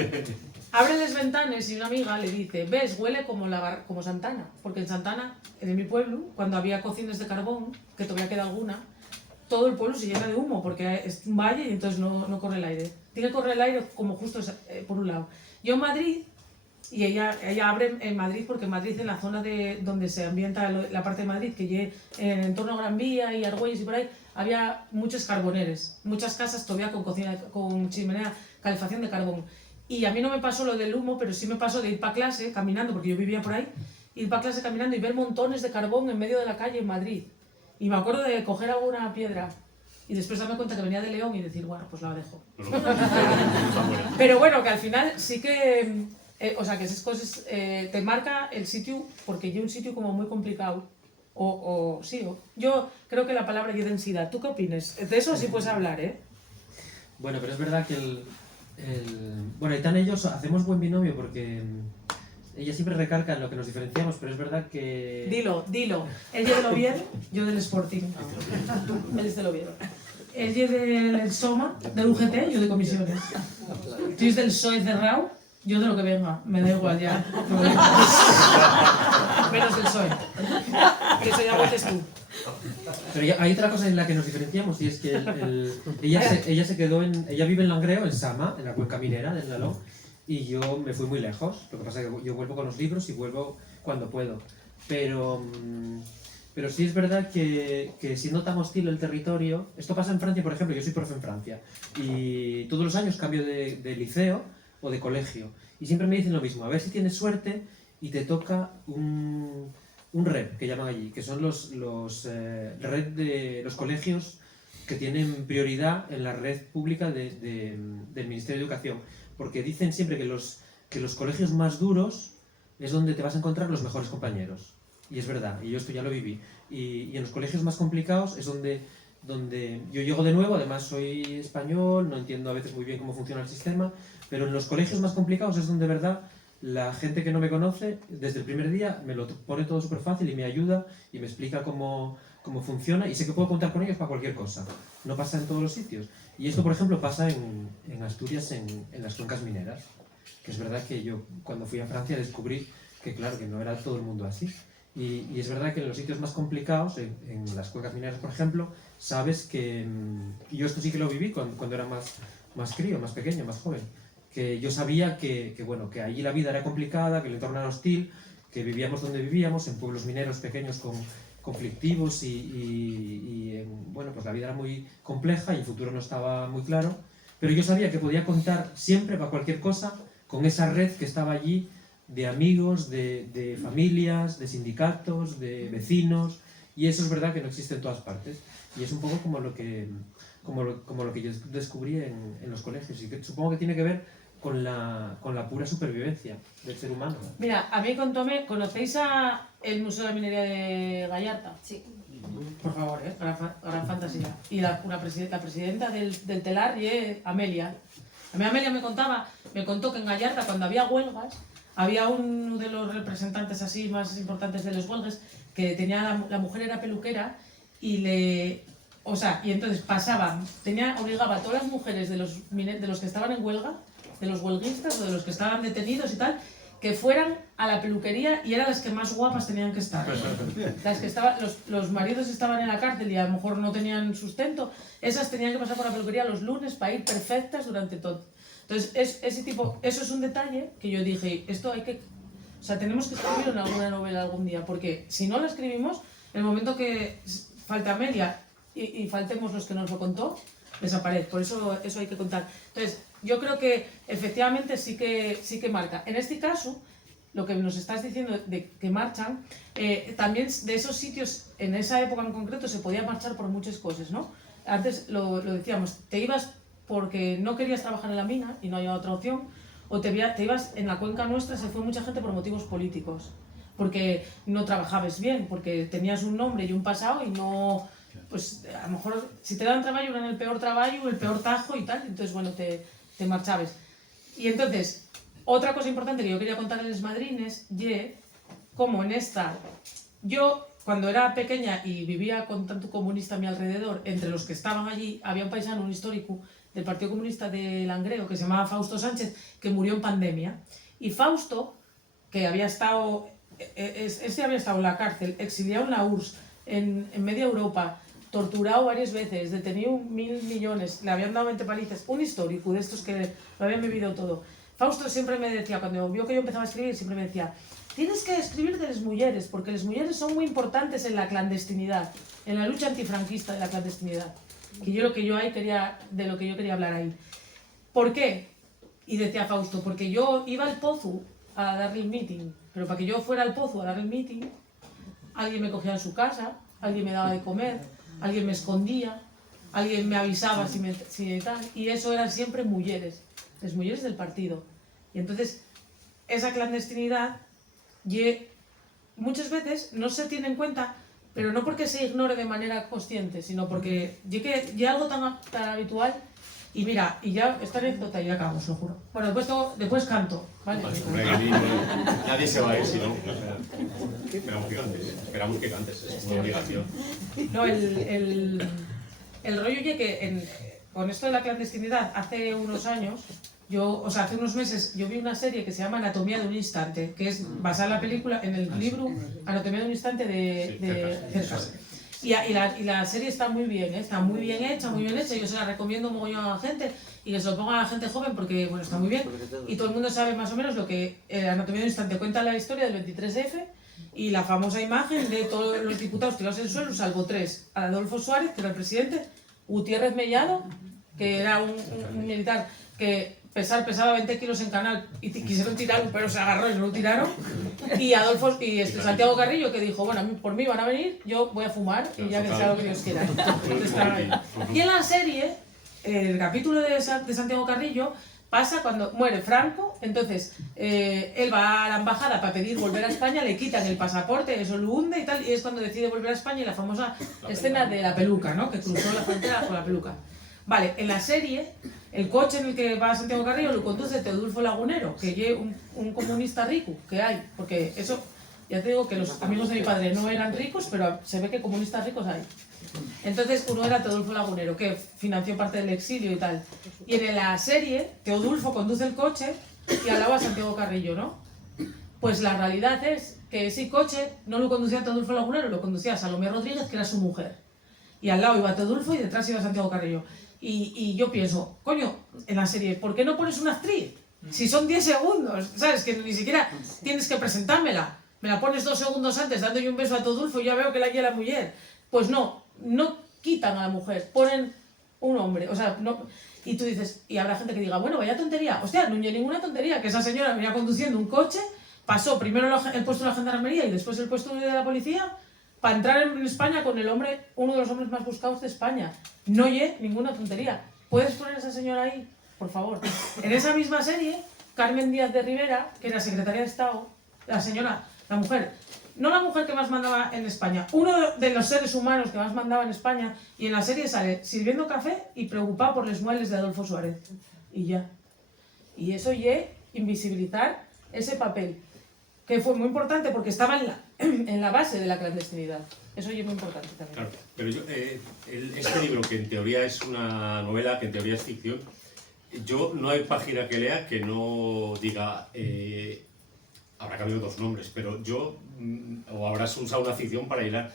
abre las ventanas y una amiga le dice, ves, huele como Santana, porque en Santana, en mi pueblo, cuando había cocinas de carbón, que todavía queda alguna, todo el pueblo se llena de humo, porque es un valle y entonces no corre el aire. Tiene que correr el aire como justo por un lado. Yo en Madrid, y ella abre en Madrid, porque en Madrid, en la zona donde se ambienta la parte de Madrid, que en el entorno Gran Vía y Argüelles y por ahí, había muchos carboneres, muchas casas todavía con cocina, con chimenea, calefacción de carbón. Y a mí no me pasó lo del humo, pero sí me pasó de ir para clase caminando, porque yo vivía por ahí, ir para clase caminando y ver montones de carbón en medio de la calle en Madrid. Y me acuerdo de coger alguna piedra y después darme cuenta que venía de León y decir, bueno, pues la dejo. Pero bueno, que al final sí que... o sea, que esas cosas te marca el sitio, porque es un sitio como muy complicado. Yo creo que la palabra es densidad. ¿Tú qué opinas? De eso sí puedes hablar, ¿eh? Bueno, pero es verdad que bueno, y tan ellos hacemos buen binomio porque ella siempre recarga en lo que nos diferenciamos, pero es verdad que... Dilo. Él es del Oviedo, yo del Sporting. Él es del Oviedo. Él es del SOMA, del UGT, yo de comisiones. Tú eres del PSOE cerrado, yo de lo que venga. Me da igual ya. Menos del PSOE. Que eso ya votes tú. Pero hay otra cosa en la que nos diferenciamos y es que ella se quedó ella vive en Langreo, en Sama, en la cuenca minera del Nalón, y yo me fui muy lejos. Lo que pasa es que yo vuelvo con los libros y vuelvo cuando puedo. Pero sí es verdad que siendo tan hostil el territorio, esto pasa en Francia, por ejemplo, yo soy profe en Francia y todos los años cambio de liceo o de colegio y siempre me dicen lo mismo, a ver si tienes suerte y te toca un REP, que llaman allí, que son los red de los colegios que tienen prioridad en la red pública del Ministerio de Educación, porque dicen siempre que los colegios más duros es donde te vas a encontrar los mejores compañeros. Y es verdad, y yo esto ya lo viví. Y en los colegios más complicados es donde yo llego de nuevo, además soy español, no entiendo a veces muy bien cómo funciona el sistema, pero en los colegios más complicados es donde de verdad la gente que no me conoce, desde el primer día me lo pone todo súper fácil y me ayuda y me explica cómo funciona y sé que puedo contar con ellos para cualquier cosa. No pasa en todos los sitios. Y esto, por ejemplo, pasa en Asturias, en las cuencas mineras, que es verdad que yo cuando fui a Francia descubrí que claro, que no era todo el mundo así. Y es verdad que en los sitios más complicados, en las cuencas mineras, por ejemplo, sabes que... Y yo esto sí que lo viví cuando era más crío, más pequeño, más joven. Que yo sabía que allí la vida era complicada, que el entorno era hostil, que vivíamos donde vivíamos, en pueblos mineros pequeños conflictivos bueno, pues la vida era muy compleja y el futuro no estaba muy claro. Pero yo sabía que podía contar siempre para cualquier cosa con esa red que estaba allí de amigos, de familias, de sindicatos, de vecinos, y eso es verdad que no existe en todas partes. Y es un poco como lo que yo descubrí en los colegios, y que supongo que tiene que ver con la pura supervivencia del ser humano. Mira, a mí con Tomé, ¿conocéis el Museo de Minería de Gallarta? Sí. Por favor, gran fantasía. Y la presidenta del telar es Amelia. A mí Amelia me contó que en Gallarta, cuando había huelgas, había uno de los representantes así más importantes de los huelgas que tenía la mujer era peluquera y entonces obligaba a todas las mujeres de los que estaban en huelga, de los huelguistas o de los que estaban detenidos y tal, que fueran a la peluquería y eran las que más guapas tenían que estar. Las que los maridos estaban en la cárcel y a lo mejor no tenían sustento, esas tenían que pasar por la peluquería los lunes para ir perfectas durante todo. Entonces, eso es un detalle que yo dije, esto tenemos que escribirlo en alguna novela algún día, porque si no lo escribimos, el momento que falte Amelia y faltemos los que nos lo contó, desaparece. Por eso hay que contar. Entonces, yo creo que efectivamente sí que marca. En este caso, lo que nos estás diciendo de que marchan, también de esos sitios, en esa época en concreto, se podía marchar por muchas cosas, ¿no? Antes lo decíamos, te ibas porque no querías trabajar en la mina y no había otra opción, o te ibas en la cuenca nuestra, se fue mucha gente por motivos políticos, porque no trabajabas bien, porque tenías un nombre y un pasado y no, pues a lo mejor si te dan trabajo eran el peor trabajo, el peor tajo y tal, entonces bueno, te marchabas. Y entonces, otra cosa importante que yo quería contar en Les Madrines, como en esta, yo cuando era pequeña y vivía con tanto comunista a mi alrededor, entre los que estaban allí, había un paisano, un histórico del Partido Comunista de Langreo, que se llamaba Fausto Sánchez, que murió en pandemia. Y Fausto, que había estado en la cárcel, exiliado en la URSS, en media Europa, torturado varias veces, detenido 1.000 millones, le habían dado 20 palizas, un histórico de estos que lo habían vivido todo. Fausto siempre me decía, cuando vio que yo empezaba a escribir, siempre me decía, tienes que escribir de las mujeres, porque las mujeres son muy importantes en la clandestinidad, en la lucha antifranquista de la clandestinidad. Que yo de lo que yo quería hablar ahí. ¿Por qué? Y decía Fausto, porque yo iba al Pozo a darle el meeting, pero para que yo fuera al Pozo a darle el meeting, alguien me cogía en su casa, alguien me daba de comer, alguien me escondía, alguien me avisaba si tal, y eso eran siempre mujeres, las mujeres del partido. Y entonces, esa clandestinidad, muchas veces no se tiene en cuenta, pero no porque se ignore de manera consciente, sino porque ya algo tan habitual Y mira, y ya esta anécdota y ya acabamos, lo juro. Bueno, después canto, ¿vale? Nadie se va a ir si no. Esperamos que cantes, es una obligación. No, el rollo ya que con esto de la clandestinidad, hace unos años, hace unos meses, yo vi una serie que se llama Anatomía de un instante, que es basada en la película, en el libro Anatomía de un instante de Cercas. Y la serie está muy bien, ¿eh? Está muy bien hecha, yo se la recomiendo un mogollón a la gente y que se lo ponga a la gente joven porque, bueno, está muy bien y todo el mundo sabe más o menos lo que Anatomía de un instante cuenta la historia del 23F y la famosa imagen de todos los diputados tirados en el suelo, salvo 3, Adolfo Suárez, que era el presidente, Gutiérrez Mellado, que era un militar que pesaba 20 kilos en canal y quisieron tirarlo, pero se agarró y no lo tiraron. Y Santiago Carrillo, que dijo, bueno, por mí van a venir, yo voy a fumar y ya que sea lo que Dios quiera. Y en la serie, el capítulo de Santiago Carrillo pasa cuando muere Franco, entonces él va a la embajada para pedir volver a España, le quitan el pasaporte, eso lo hunde y tal, y es cuando decide volver a España y la famosa escena de la peluca, ¿no? Que cruzó la frontera con la peluca. Vale, en la serie, el coche en el que va Santiago Carrillo lo conduce Teodulfo Lagunero, que es un comunista rico que hay, porque eso, ya te digo que los amigos de mi padre no eran ricos, pero se ve que comunistas ricos hay. Entonces uno era Teodulfo Lagunero, que financió parte del exilio y tal. Y en la serie, Teodulfo conduce el coche y al lado a Santiago Carrillo, ¿no? Pues la realidad es que ese coche no lo conducía Teodulfo Lagunero, lo conducía Salomé Rodríguez, que era su mujer. Y al lado iba Teodulfo y detrás iba Santiago Carrillo. Y yo pienso, coño, en la serie, ¿por qué no pones una actriz? Si son 10 segundos, ¿sabes? Que ni siquiera tienes que presentármela. Me la pones 2 segundos antes dando yo un beso a Teodulfo y ya veo que la quiere la mujer. Pues no quitan a la mujer, ponen un hombre. O sea, no. Y tú dices, y habrá gente que diga, bueno, vaya tontería. Hostia, no hay ninguna tontería, que esa señora venía conduciendo un coche, pasó primero el puesto de la gendarmería y después el puesto de la policía, para entrar en España con el hombre, uno de los hombres más buscados de España. No oye ninguna tontería. ¿Puedes poner a esa señora ahí? Por favor. En esa misma serie, Carmen Díaz de Rivera, que era secretaria de Estado, la mujer, no la mujer que más mandaba en España, uno de los seres humanos que más mandaba en España, y en la serie sale sirviendo café y preocupada por los muebles de Adolfo Suárez. Y ya. Y eso invisibilizar ese papel, que fue muy importante porque estaba en la base de la clandestinidad. Eso es muy importante también. Claro, pero este libro, que en teoría es una novela, que en teoría es ficción, yo no hay página que lea que no diga, habrá cambiado 2 nombres, pero yo, o habrás usado una ficción para hilar,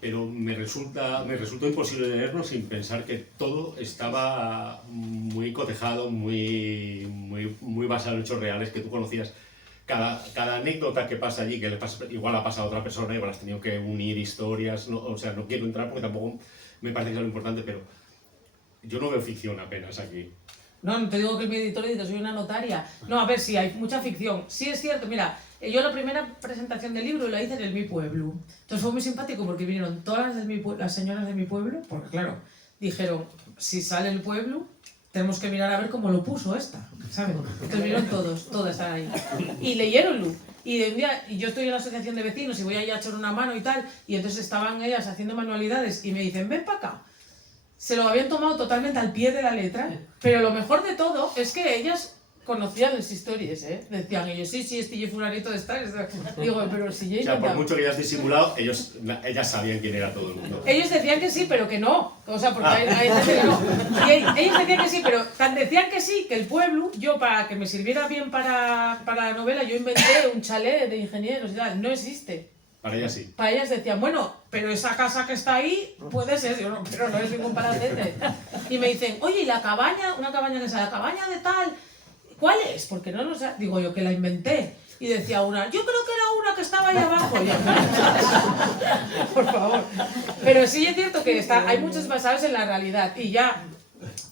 pero me resultó imposible leerlo sin pensar que todo estaba muy cotejado, muy basado en hechos reales que tú conocías. Cada anécdota que pasa allí, igual ha pasado a otra persona, igual has tenido que unir historias, o sea, no quiero entrar porque tampoco me parece que sea lo importante, pero yo no veo ficción apenas aquí. No te digo que mi editor dice, soy una notaria. No, a ver, sí, hay mucha ficción. Sí es cierto, mira, yo la primera presentación del libro la hice en el Mi Pueblo. Entonces fue muy simpático porque vinieron todas las señoras de mi pueblo, porque claro, dijeron, si sale el pueblo, tenemos que mirar a ver cómo lo puso esta, ¿sabes? Entonces vinieron todas ahí. Y leyeronlo. Y de un día, y yo estoy en la asociación de vecinos y voy allá a echar una mano y tal, y entonces estaban ellas haciendo manualidades y me dicen, ven para acá. Se lo habían tomado totalmente al pie de la letra, pero lo mejor de todo es que ellas conocían las historias, ¿eh? Decían ellos, sí, este fulanito de estar. Digo, pero si yo... O sea, por mucho que hayas disimulado, ellas sabían quién era todo el mundo. Ellos decían que sí, pero que no. O sea, porque hay gente que no. Y ellos decían que sí, pero tan decían que sí, que el pueblo, yo para que me sirviera bien para la novela, yo inventé un chalet de ingenieros y tal. No existe. Para ellas sí. Para ellas decían, bueno, pero esa casa que está ahí puede ser, yo no, pero no es ningún palacete. Y me dicen, oye, ¿y la cabaña? Una cabaña que es la cabaña de tal, ¿cuál es? Porque no lo sé. Digo yo, que la inventé. Y decía una, yo creo que era una que estaba ahí abajo. Y yo, por favor. Pero sí es cierto que hay muchos basados en la realidad. Y ya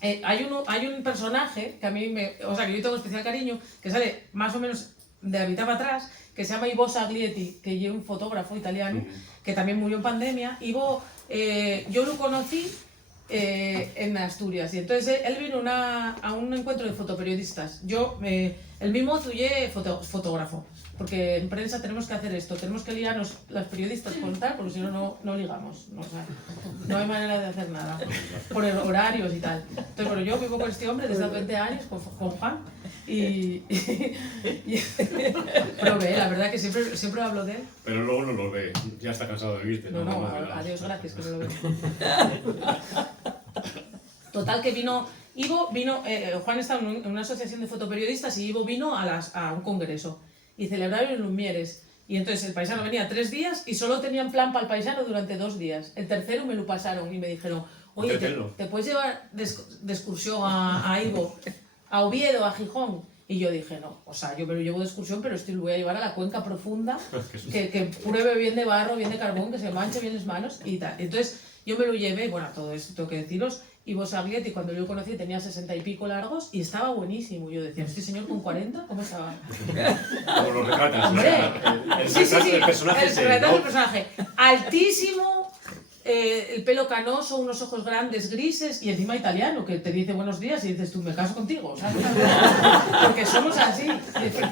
hay un personaje que a mí que yo tengo especial cariño, que sale más o menos de la mitad para atrás, que se llama Ivo Saglietti, que es un fotógrafo italiano, que también murió en pandemia. Ivo, yo lo conocí en Asturias. Y entonces él vino a un encuentro de fotoperiodistas. El mismo Zuye, fotógrafo. Porque en prensa tenemos que hacer esto, tenemos que liarnos las periodistas por tal, porque si no, no ligamos. O sea, no hay manera de hacer nada. Por horarios y tal. Entonces, bueno, yo vivo con este hombre desde hace 20 años, con Juan. Probé, la verdad que siempre hablo de él. Pero luego no lo ve, ya está cansado de vivir. No, adiós, gracias que no lo veo. Total, que vino, Juan estaba en una asociación de fotoperiodistas y Ivo vino a un congreso y celebraron en Lumieres. Y entonces el paisano venía 3 días y solo tenían plan para el paisano durante 2 días. El tercero me lo pasaron y me dijeron, oye, ¿te puedes llevar de excursión a Ivo, a Oviedo, a Gijón? Y yo dije, no, o sea, yo me lo llevo de excursión, pero lo voy a llevar a la cuenca profunda, que pruebe bien de barro, bien de carbón, que se manche bien las manos y tal. Entonces yo me lo llevé, bueno, todo esto tengo que deciros, Ivo Saglietti, cuando yo lo conocí tenía 60 y pico largos y estaba buenísimo. Yo decía, ¿este señor con 40? ¿Cómo estaba? Como lo retratas. ¡Hombre! El personaje el personaje. Altísimo, el pelo canoso, unos ojos grandes, grises y encima italiano, que te dice buenos días y dices tú, me caso contigo, ¿sabes? Porque somos así,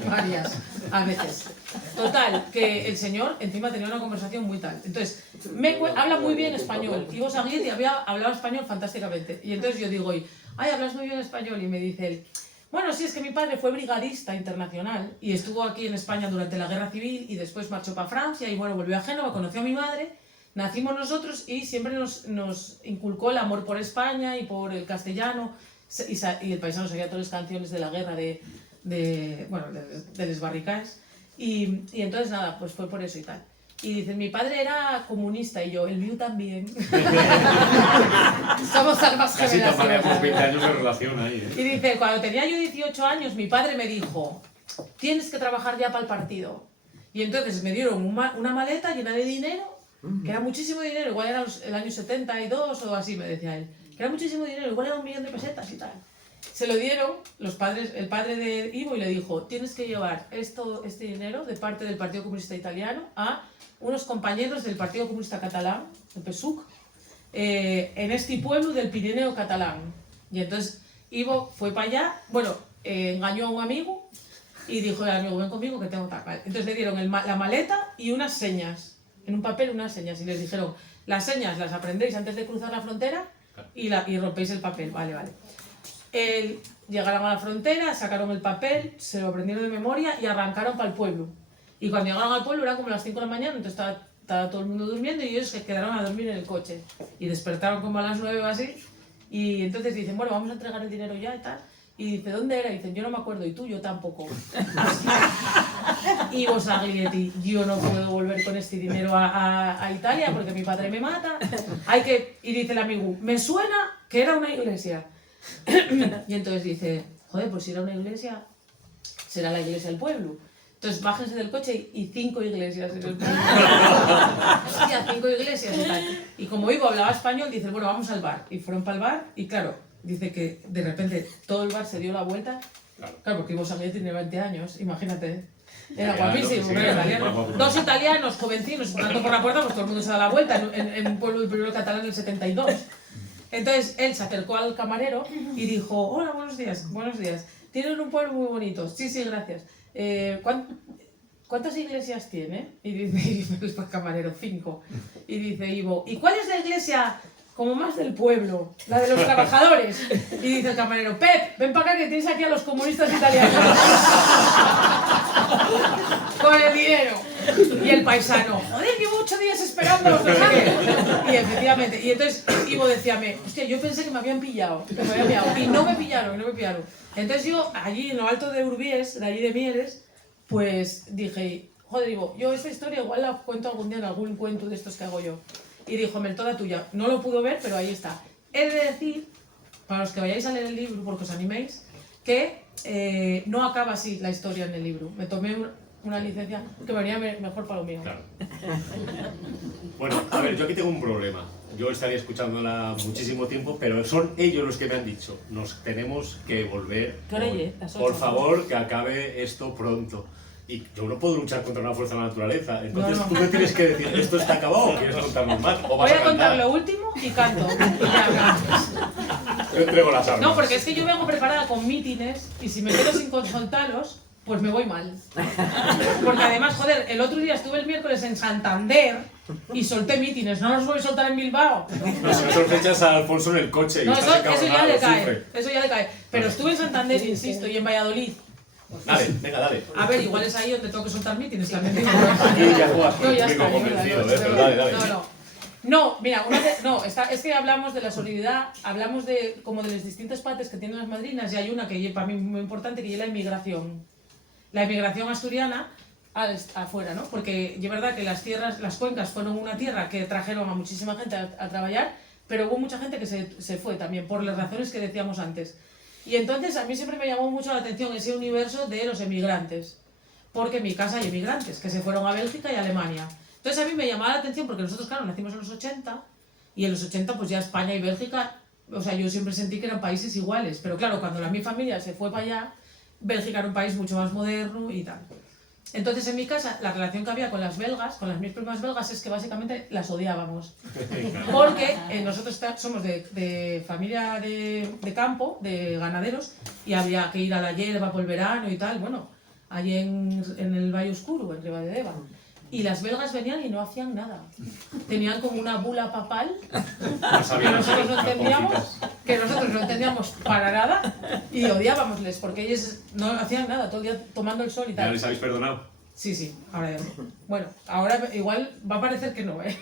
varias, a veces. Total, que el señor encima tenía una conversación muy tal. Entonces, habla muy bien español. Ivo Saglietti hablaba español fantásticamente. Y entonces yo digo, ay, hablas muy bien español. Y me dice él, bueno, sí, es que mi padre fue brigadista internacional y estuvo aquí en España durante la Guerra Civil y después marchó para Francia y bueno, volvió a Génova, conoció a mi madre. Nacimos nosotros y siempre nos inculcó el amor por España y por el castellano y el paisano sabía todas las canciones de la guerra de les barricaes y entonces nada, pues fue por eso y tal. Y dicen, mi padre era comunista y yo, el mío también. Somos almas casi generaciones. Casi 20 años de relación ahí, ¿eh? Y dice, cuando tenía yo 18 años, mi padre me dijo, tienes que trabajar ya para el partido. Y entonces me dieron una maleta llena de dinero, que era muchísimo dinero, igual era el año 72 o así, me decía él, que era muchísimo dinero, igual era 1 millón de pesetas y tal. Se lo dieron el padre de Ivo y le dijo, tienes que llevar este dinero de parte del Partido Comunista Italiano a unos compañeros del Partido Comunista Catalán, el PSUC, en este pueblo del Pirineo catalán. Y entonces Ivo fue para allá, bueno, engañó a un amigo y dijo al amigo, ven conmigo que tengo tal. Entonces le dieron la maleta y unas señas. En un papel unas señas y les dijeron, las señas las aprendéis antes de cruzar la frontera y rompéis el papel, vale. Llegaron a la frontera, sacaron el papel, se lo aprendieron de memoria y arrancaron para el pueblo. Y cuando llegaron al pueblo eran como las 5 de la mañana, entonces estaba todo el mundo durmiendo y ellos se quedaron a dormir en el coche. Y despertaron como a las 9 o así y entonces dicen, bueno, vamos a entregar el dinero ya y tal. Y dice, ¿dónde era? Y dicen, yo no me acuerdo, y tú, yo tampoco. Y Ivo Saglietti, yo no puedo volver con este dinero a Italia porque mi padre me mata. Y dice el amigo, me suena que era una iglesia. Y entonces dice, joder, pues si era una iglesia, será la iglesia del pueblo. Entonces bájense del coche y 5 iglesias en el pueblo. Hostia, 5 iglesias y tal. Y como Ivo hablaba español, dice, bueno, vamos al bar. Y fueron para el bar y claro, dice que de repente todo el bar se dio la vuelta. Claro, porque Ivo Saglietti tenía 20 años, imagínate. Era guapísimo, italiano. 2 italianos, jovencinos, entrando por la puerta, pues todo el mundo se da la vuelta en un pueblo del primero catalán del 72. Entonces él se acercó al camarero y dijo, hola, buenos días. Tienen un pueblo muy bonito. Sí, gracias. ¿Cuántas iglesias tiene? Y dice el camarero, 5. Y dice Ivo, ¿y cuál es la iglesia como más del pueblo? La de los trabajadores. Y dice el camarero, Pep, ven para acá que tienes aquí a los comunistas italianos. Con el dinero. Y el paisano, joder, llevo 8 días esperando los mensajes. Y efectivamente, y entonces Ivo decía, hostia, yo pensé que me habían pillado, y no me pillaron. Entonces yo, allí en lo alto de Urbies, de allí de Mieres, pues dije, joder, Ivo, yo esta historia igual la cuento algún día en algún cuento de estos que hago yo. Y dijo, toda tuya. No lo pudo ver, pero ahí está. He de decir, para los que vayáis a leer el libro, porque os animéis, que no acaba así la historia en el libro. Me tomé una licencia que me venía mejor para lo mío. Claro. Bueno, a ver, yo aquí tengo un problema. Yo estaría escuchándola muchísimo tiempo, pero son ellos los que me han dicho, nos tenemos que volver. ¿Qué hora es? Por favor, que acabe esto pronto. y yo no puedo luchar contra una fuerza de la naturaleza. Entonces tú me tienes que decir, ¿esto está acabado o quieres contarnos más? ¿O vas Voy a contar lo último y canto. Y ya hablamos. Yo entrego las armas. No, porque es que yo vengo preparada con mítines y si me quedo sin consultarlos, pues me voy mal. Porque además, joder, el otro día estuve el miércoles en Santander y solté mítines. No los voy a soltar en Bilbao. No, si no se lo echas a Alfonso en el coche y No, estás eso ya le cae. sufre. Eso ya le cae. Pero estuve en Santander, insisto, y en Valladolid. Dale, venga, dale. A ver, igual es ahí donde tengo que soltar mítines también. Digo, Aquí ya juegas no, ya conmigo está, convencido, pero pero dale. No, mira, es que hablamos de la solidaridad, hablamos de como de las distintas partes que tienen las madrinas y hay una que para mí muy importante que es la inmigración. La inmigración asturiana afuera, ¿no? Porque es verdad que las tierras, las cuencas fueron una tierra que trajeron a muchísima gente a trabajar, pero hubo mucha gente que se fue también por las razones que decíamos antes. Y entonces a mí siempre me llamó mucho la atención ese universo de los emigrantes, porque en mi casa hay emigrantes que se fueron a Bélgica y a Alemania. Entonces a mí me llamaba la atención porque nosotros, claro, nacimos en los 80 y en los 80 pues ya España y Bélgica, o sea, yo siempre sentí que eran países iguales, pero claro, cuando mi familia se fue para allá, Bélgica era un país mucho más moderno y tal. Entonces en mi casa la relación que había con las belgas, con las mis primas belgas, es que básicamente las odiábamos. Porque nosotros somos de familia de campo, de ganaderos, y había que ir a la hierba por el verano y tal, bueno, allí en el Valle Oscuro, en Ribadedeva. Y las belgas venían y no hacían nada. Tenían como una bula papal que nosotros no entendíamos para nada y odiábamosles porque ellos no hacían nada, todo el día tomando el sol y tal. ¿Ya les habéis perdonado? Sí, ahora ya no. Bueno, ahora igual va a parecer que no, ¿eh?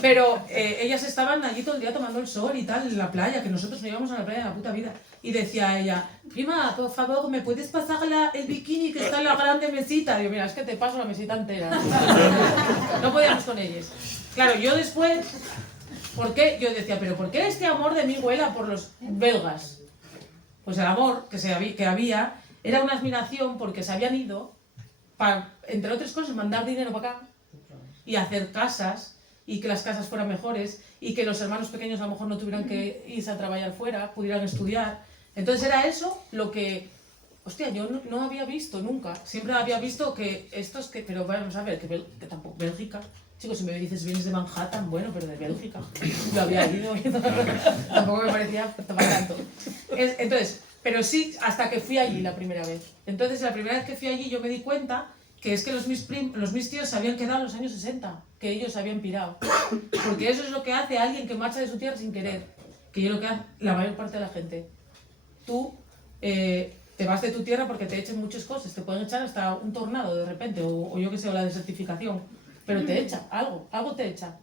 Pero ellas estaban allí todo el día tomando el sol y tal, en la playa, que nosotros no íbamos a la playa de la puta vida. Y decía ella, prima, por favor, ¿me puedes pasar el bikini que está en la grande mesita? Digo, mira, es que te paso la mesita entera. No podíamos con ellas. Claro, yo después, ¿por qué? Yo decía, ¿pero por qué este amor de mi abuela por los belgas? Pues el amor que había era una admiración porque se habían ido para, entre otras cosas, mandar dinero para acá y hacer casas y que las casas fueran mejores y que los hermanos pequeños a lo mejor no tuvieran que irse a trabajar fuera, pudieran estudiar. Entonces era eso lo que, hostia, yo no había visto nunca. Siempre había visto que estos que, pero vamos a ver, que tampoco, Bélgica. Chicos, si me dices vienes de Manhattan, bueno, pero de Bélgica. Yo había ido, tampoco me parecía tanto. Entonces, pero sí, hasta que fui allí la primera vez. Entonces, la primera vez que fui allí yo me di cuenta que es que los mis tíos se habían quedado en los años 60, que ellos se habían pirado. Porque eso es lo que hace alguien que marcha de su tierra sin querer, que es lo que hace la mayor parte de la gente. Tú te vas de tu tierra porque te echen muchas cosas, te pueden echar hasta un tornado de repente, o yo que sé, o la desertificación, pero te echa, algo te echa.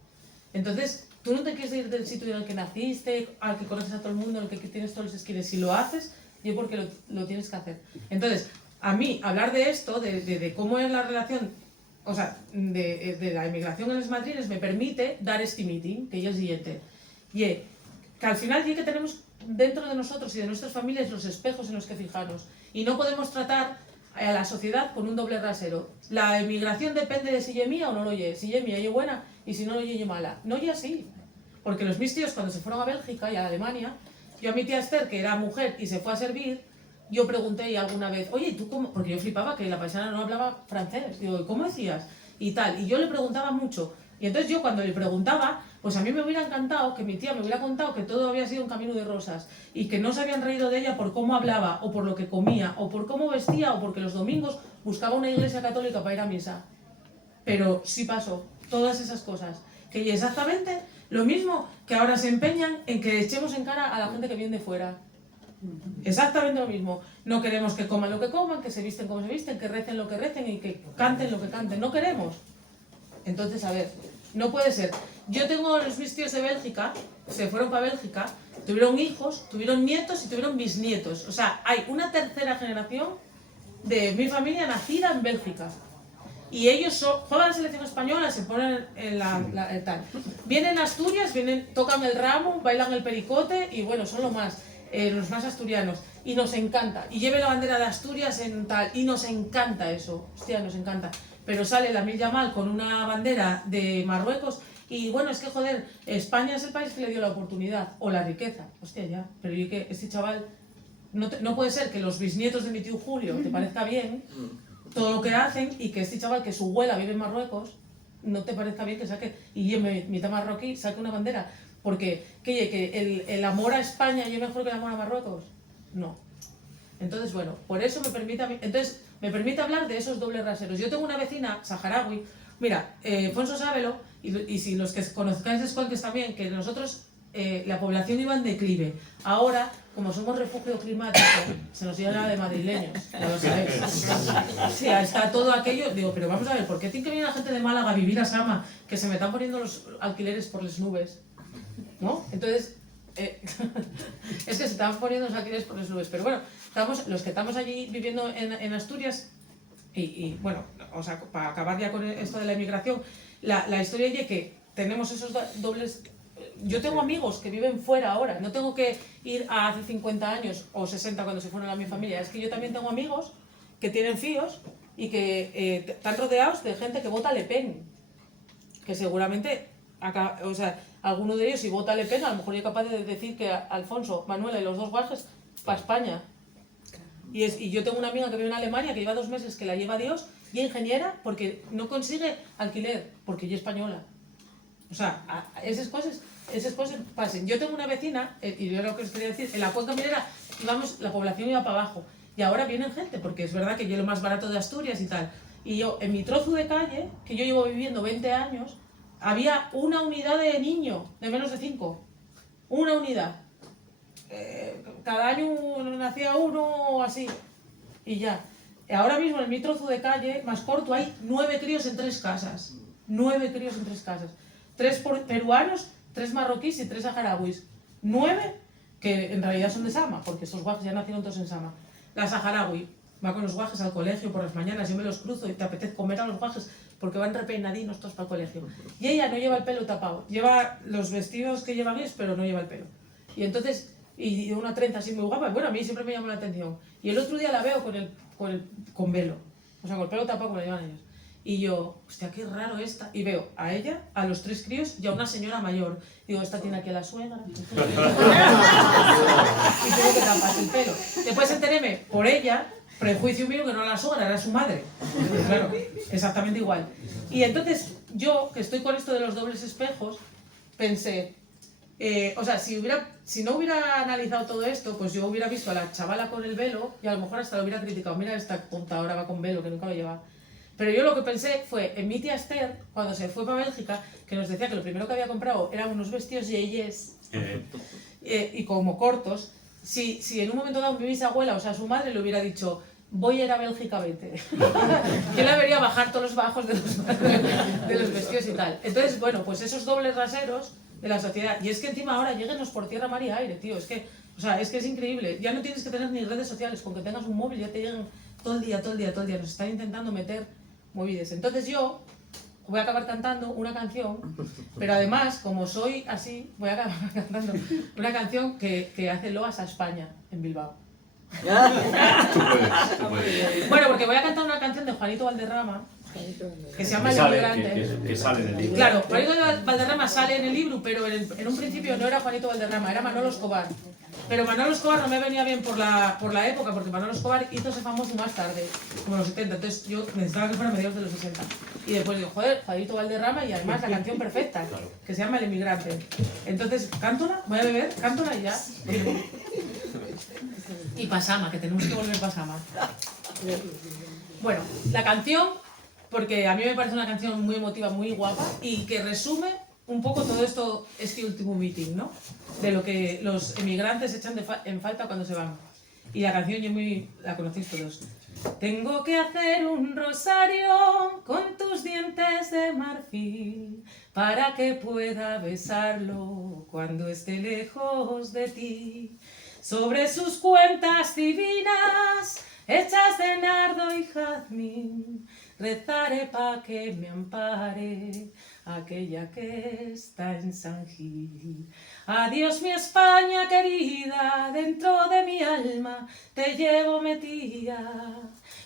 Entonces, tú no te quieres ir del sitio en el que naciste, al que conoces a todo el mundo, al que tienes todos los skills. Si lo haces, yo porque lo tienes que hacer. Entonces, a mí, hablar de esto, de cómo es la relación, o sea, de la inmigración en las madrinas, me permite dar este meeting, que yo es siguiente. Y que al final sí que tenemos dentro de nosotros y de nuestras familias los espejos en los que fijarnos. Y no podemos tratar a la sociedad con un doble rasero. La inmigración depende de si es mía o no lo es. Si es mía, es buena, y si no lo es mala. No es así. Porque los mis tíos, cuando se fueron a Bélgica y a Alemania, yo a mi tía Esther, que era mujer y se fue a servir, yo pregunté alguna vez, oye, ¿tú cómo? Porque yo flipaba que la paisana no hablaba francés. Digo, ¿cómo decías? Y tal. Y yo le preguntaba mucho. Y entonces yo cuando le preguntaba, pues a mí me hubiera encantado que mi tía me hubiera contado que todo había sido un camino de rosas y que no se habían reído de ella por cómo hablaba o por lo que comía o por cómo vestía o porque los domingos buscaba una iglesia católica para ir a misa. Pero sí pasó, todas esas cosas. Que es exactamente lo mismo que ahora se empeñan en que echemos en cara a la gente que viene de fuera. Exactamente lo mismo. No queremos que coman lo que coman, que se visten como se visten, que recen lo que recen y que canten lo que canten. No queremos. Entonces, a ver, no puede ser. Yo tengo los mis tíos de Bélgica, se fueron para Bélgica, tuvieron hijos, tuvieron nietos y tuvieron bisnietos. O sea, hay una tercera generación de mi familia nacida en Bélgica. Y ellos juegan la selección española, se ponen en tal. Vienen a Asturias, tocan el ramo, bailan el pericote y bueno, son los más asturianos. Y nos encanta. Y lleve la bandera de Asturias en tal. Y nos encanta eso. Hostia, nos encanta. Pero sale Lamine Yamal con una bandera de Marruecos y bueno, es que joder, España es el país que le dio la oportunidad o la riqueza. Hostia, ya, pero yo que este chaval, no puede ser que los bisnietos de mi tío Julio te parezca bien, todo lo que hacen y que este chaval, que su abuela vive en Marruecos, no te parezca bien que saque, y yo, mitad marroquí, saque una bandera. Porque, que el amor a España es mejor que el amor a Marruecos. No. Entonces, bueno, por eso me permite hablar de esos dobles raseros. Yo tengo una vecina saharaui, mira, Fonso sábelo, y si los que conozcáis Escuanques también, que nosotros, la población iba en declive. Ahora, como somos refugio climático, se nos llena de madrileños, ya lo sabéis. O sea, está todo aquello, digo, pero vamos a ver, ¿por qué tiene que venir la gente de Málaga a vivir a Sama, que se me están poniendo los alquileres por las nubes? ¿No? Entonces, es que se están poniendo los alquileres por las nubes, pero bueno, los que estamos allí viviendo en Asturias, y bueno, o sea, para acabar ya con esto de la inmigración, la historia es que tenemos esos dobles. Yo tengo amigos que viven fuera ahora, no tengo que ir a hace 50 años o 60 cuando se fueron a mi familia, es que yo también tengo amigos que tienen fíos y que están rodeados de gente que vota Le Pen, que seguramente, o sea, alguno de ellos si vota Le Pen a lo mejor es capaz de decir que Alfonso, Manuela y los dos guajes para España. Y yo tengo una amiga que vive en Alemania que lleva 2 meses que la lleva Dios y es ingeniera porque no consigue alquiler, porque ella es española. O sea, esas cosas pasen. Yo tengo una vecina, y yo lo que os quería decir, en la cuenca minera íbamos, la población iba para abajo. Y ahora vienen gente, porque es verdad que yo lo más barato de Asturias y tal. Y yo, en mi trozo de calle, que yo llevo viviendo 20 años, había una unidad de niño, de menos de 5. Una unidad. Cada año nacía uno o así. Y ya. Ahora mismo en mi trozo de calle, más corto, hay 9 críos en 3 casas. 9 críos en 3 casas. 3 peruanos, 3 marroquíes y 3 saharauis. 9 que en realidad son de Sama, porque estos guajes ya nacieron todos en Sama. La saharaui va con los guajes al colegio por las mañanas, yo me los cruzo y te apetece comer a los guajes porque van repeinadinos todos para el colegio. Y ella no lleva el pelo tapado, lleva los vestidos que llevan ellos, pero no lleva el pelo. Y entonces, y una trenza así muy guapa, bueno, a mí siempre me llamó la atención. Y el otro día la veo con velo, o sea, con el pelo tapado como lo llevan ellos. Y yo, hostia, qué raro esta. Y veo a ella, a los 3 críos y a una señora mayor. Digo, esta tiene aquí a la suegra. Y tengo que taparse el pelo. Después enteréme por ella, prejuicio mío, que no era la suegra, era su madre. Claro, exactamente igual. Y entonces yo, que estoy con esto de los dobles espejos, pensé, o sea, si no hubiera analizado todo esto, pues yo hubiera visto a la chavala con el velo y a lo mejor hasta lo hubiera criticado. Mira, esta tonta ahora va con velo, que nunca lo lleva. Pero yo lo que pensé fue en mi tía Esther, cuando se fue para Bélgica, que nos decía que lo primero que había comprado eran unos vestidos yeyes y como cortos. Si en un momento dado mi bisabuela, o sea, su madre le hubiera dicho, voy a ir a Bélgica, vete. Yo la vería bajar todos los bajos de los vestidos y tal. Entonces, bueno, pues esos dobles raseros de la sociedad. Y es que encima ahora lléguenos por tierra, mar y aire, tío. Es que es increíble. Ya no tienes que tener ni redes sociales, con que tengas un móvil ya te llegan todo el día. Nos están intentando meter movides. Entonces yo voy a acabar cantando una canción, pero además, como soy así, voy a acabar cantando una canción que hace loas a España, en Bilbao. Tú puedes. Bueno, porque voy a cantar una canción de Juanito Valderrama, que se llama El Inmigrante. Que sale en el libro. Claro, Juanito Valderrama sale en el libro, pero en un principio no era Juanito Valderrama, era Manolo Escobar. Pero Manolo Escobar no me venía bien por la época, porque Manolo Escobar hizo ese famoso más tarde, como en los 70, entonces yo necesitaba que fuera a mediados de los 60. Y después digo, joder, Juanito Valderrama y además la canción perfecta, que se llama El Inmigrante. Entonces, cántala, voy a beber, cántala y ya. Y pasama, que tenemos que volver pasama. Bueno, la canción, porque a mí me parece una canción muy emotiva, muy guapa, y que resume un poco todo esto, este último meeting, ¿no? De lo que los emigrantes echan en falta cuando se van. Y la canción la conocéis todos. Tengo que hacer un rosario con tus dientes de marfil para que pueda besarlo cuando esté lejos de ti. Sobre sus cuentas divinas, hechas de nardo y jazmín, rezaré pa' que me ampare aquella que está en San Gil. Adiós mi España querida, dentro de mi alma te llevo metida.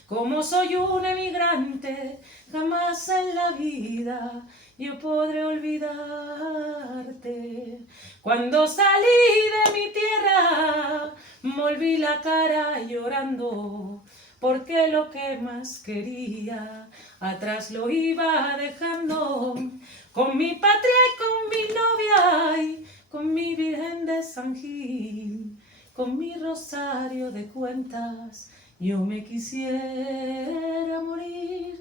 Como soy un emigrante, jamás en la vida yo podré olvidarte. Cuando salí de mi tierra, volví la cara llorando, porque lo que más quería atrás lo iba dejando. Con mi patria y con mi novia y con mi Virgen de San Gil, con mi rosario de cuentas, yo me quisiera morir.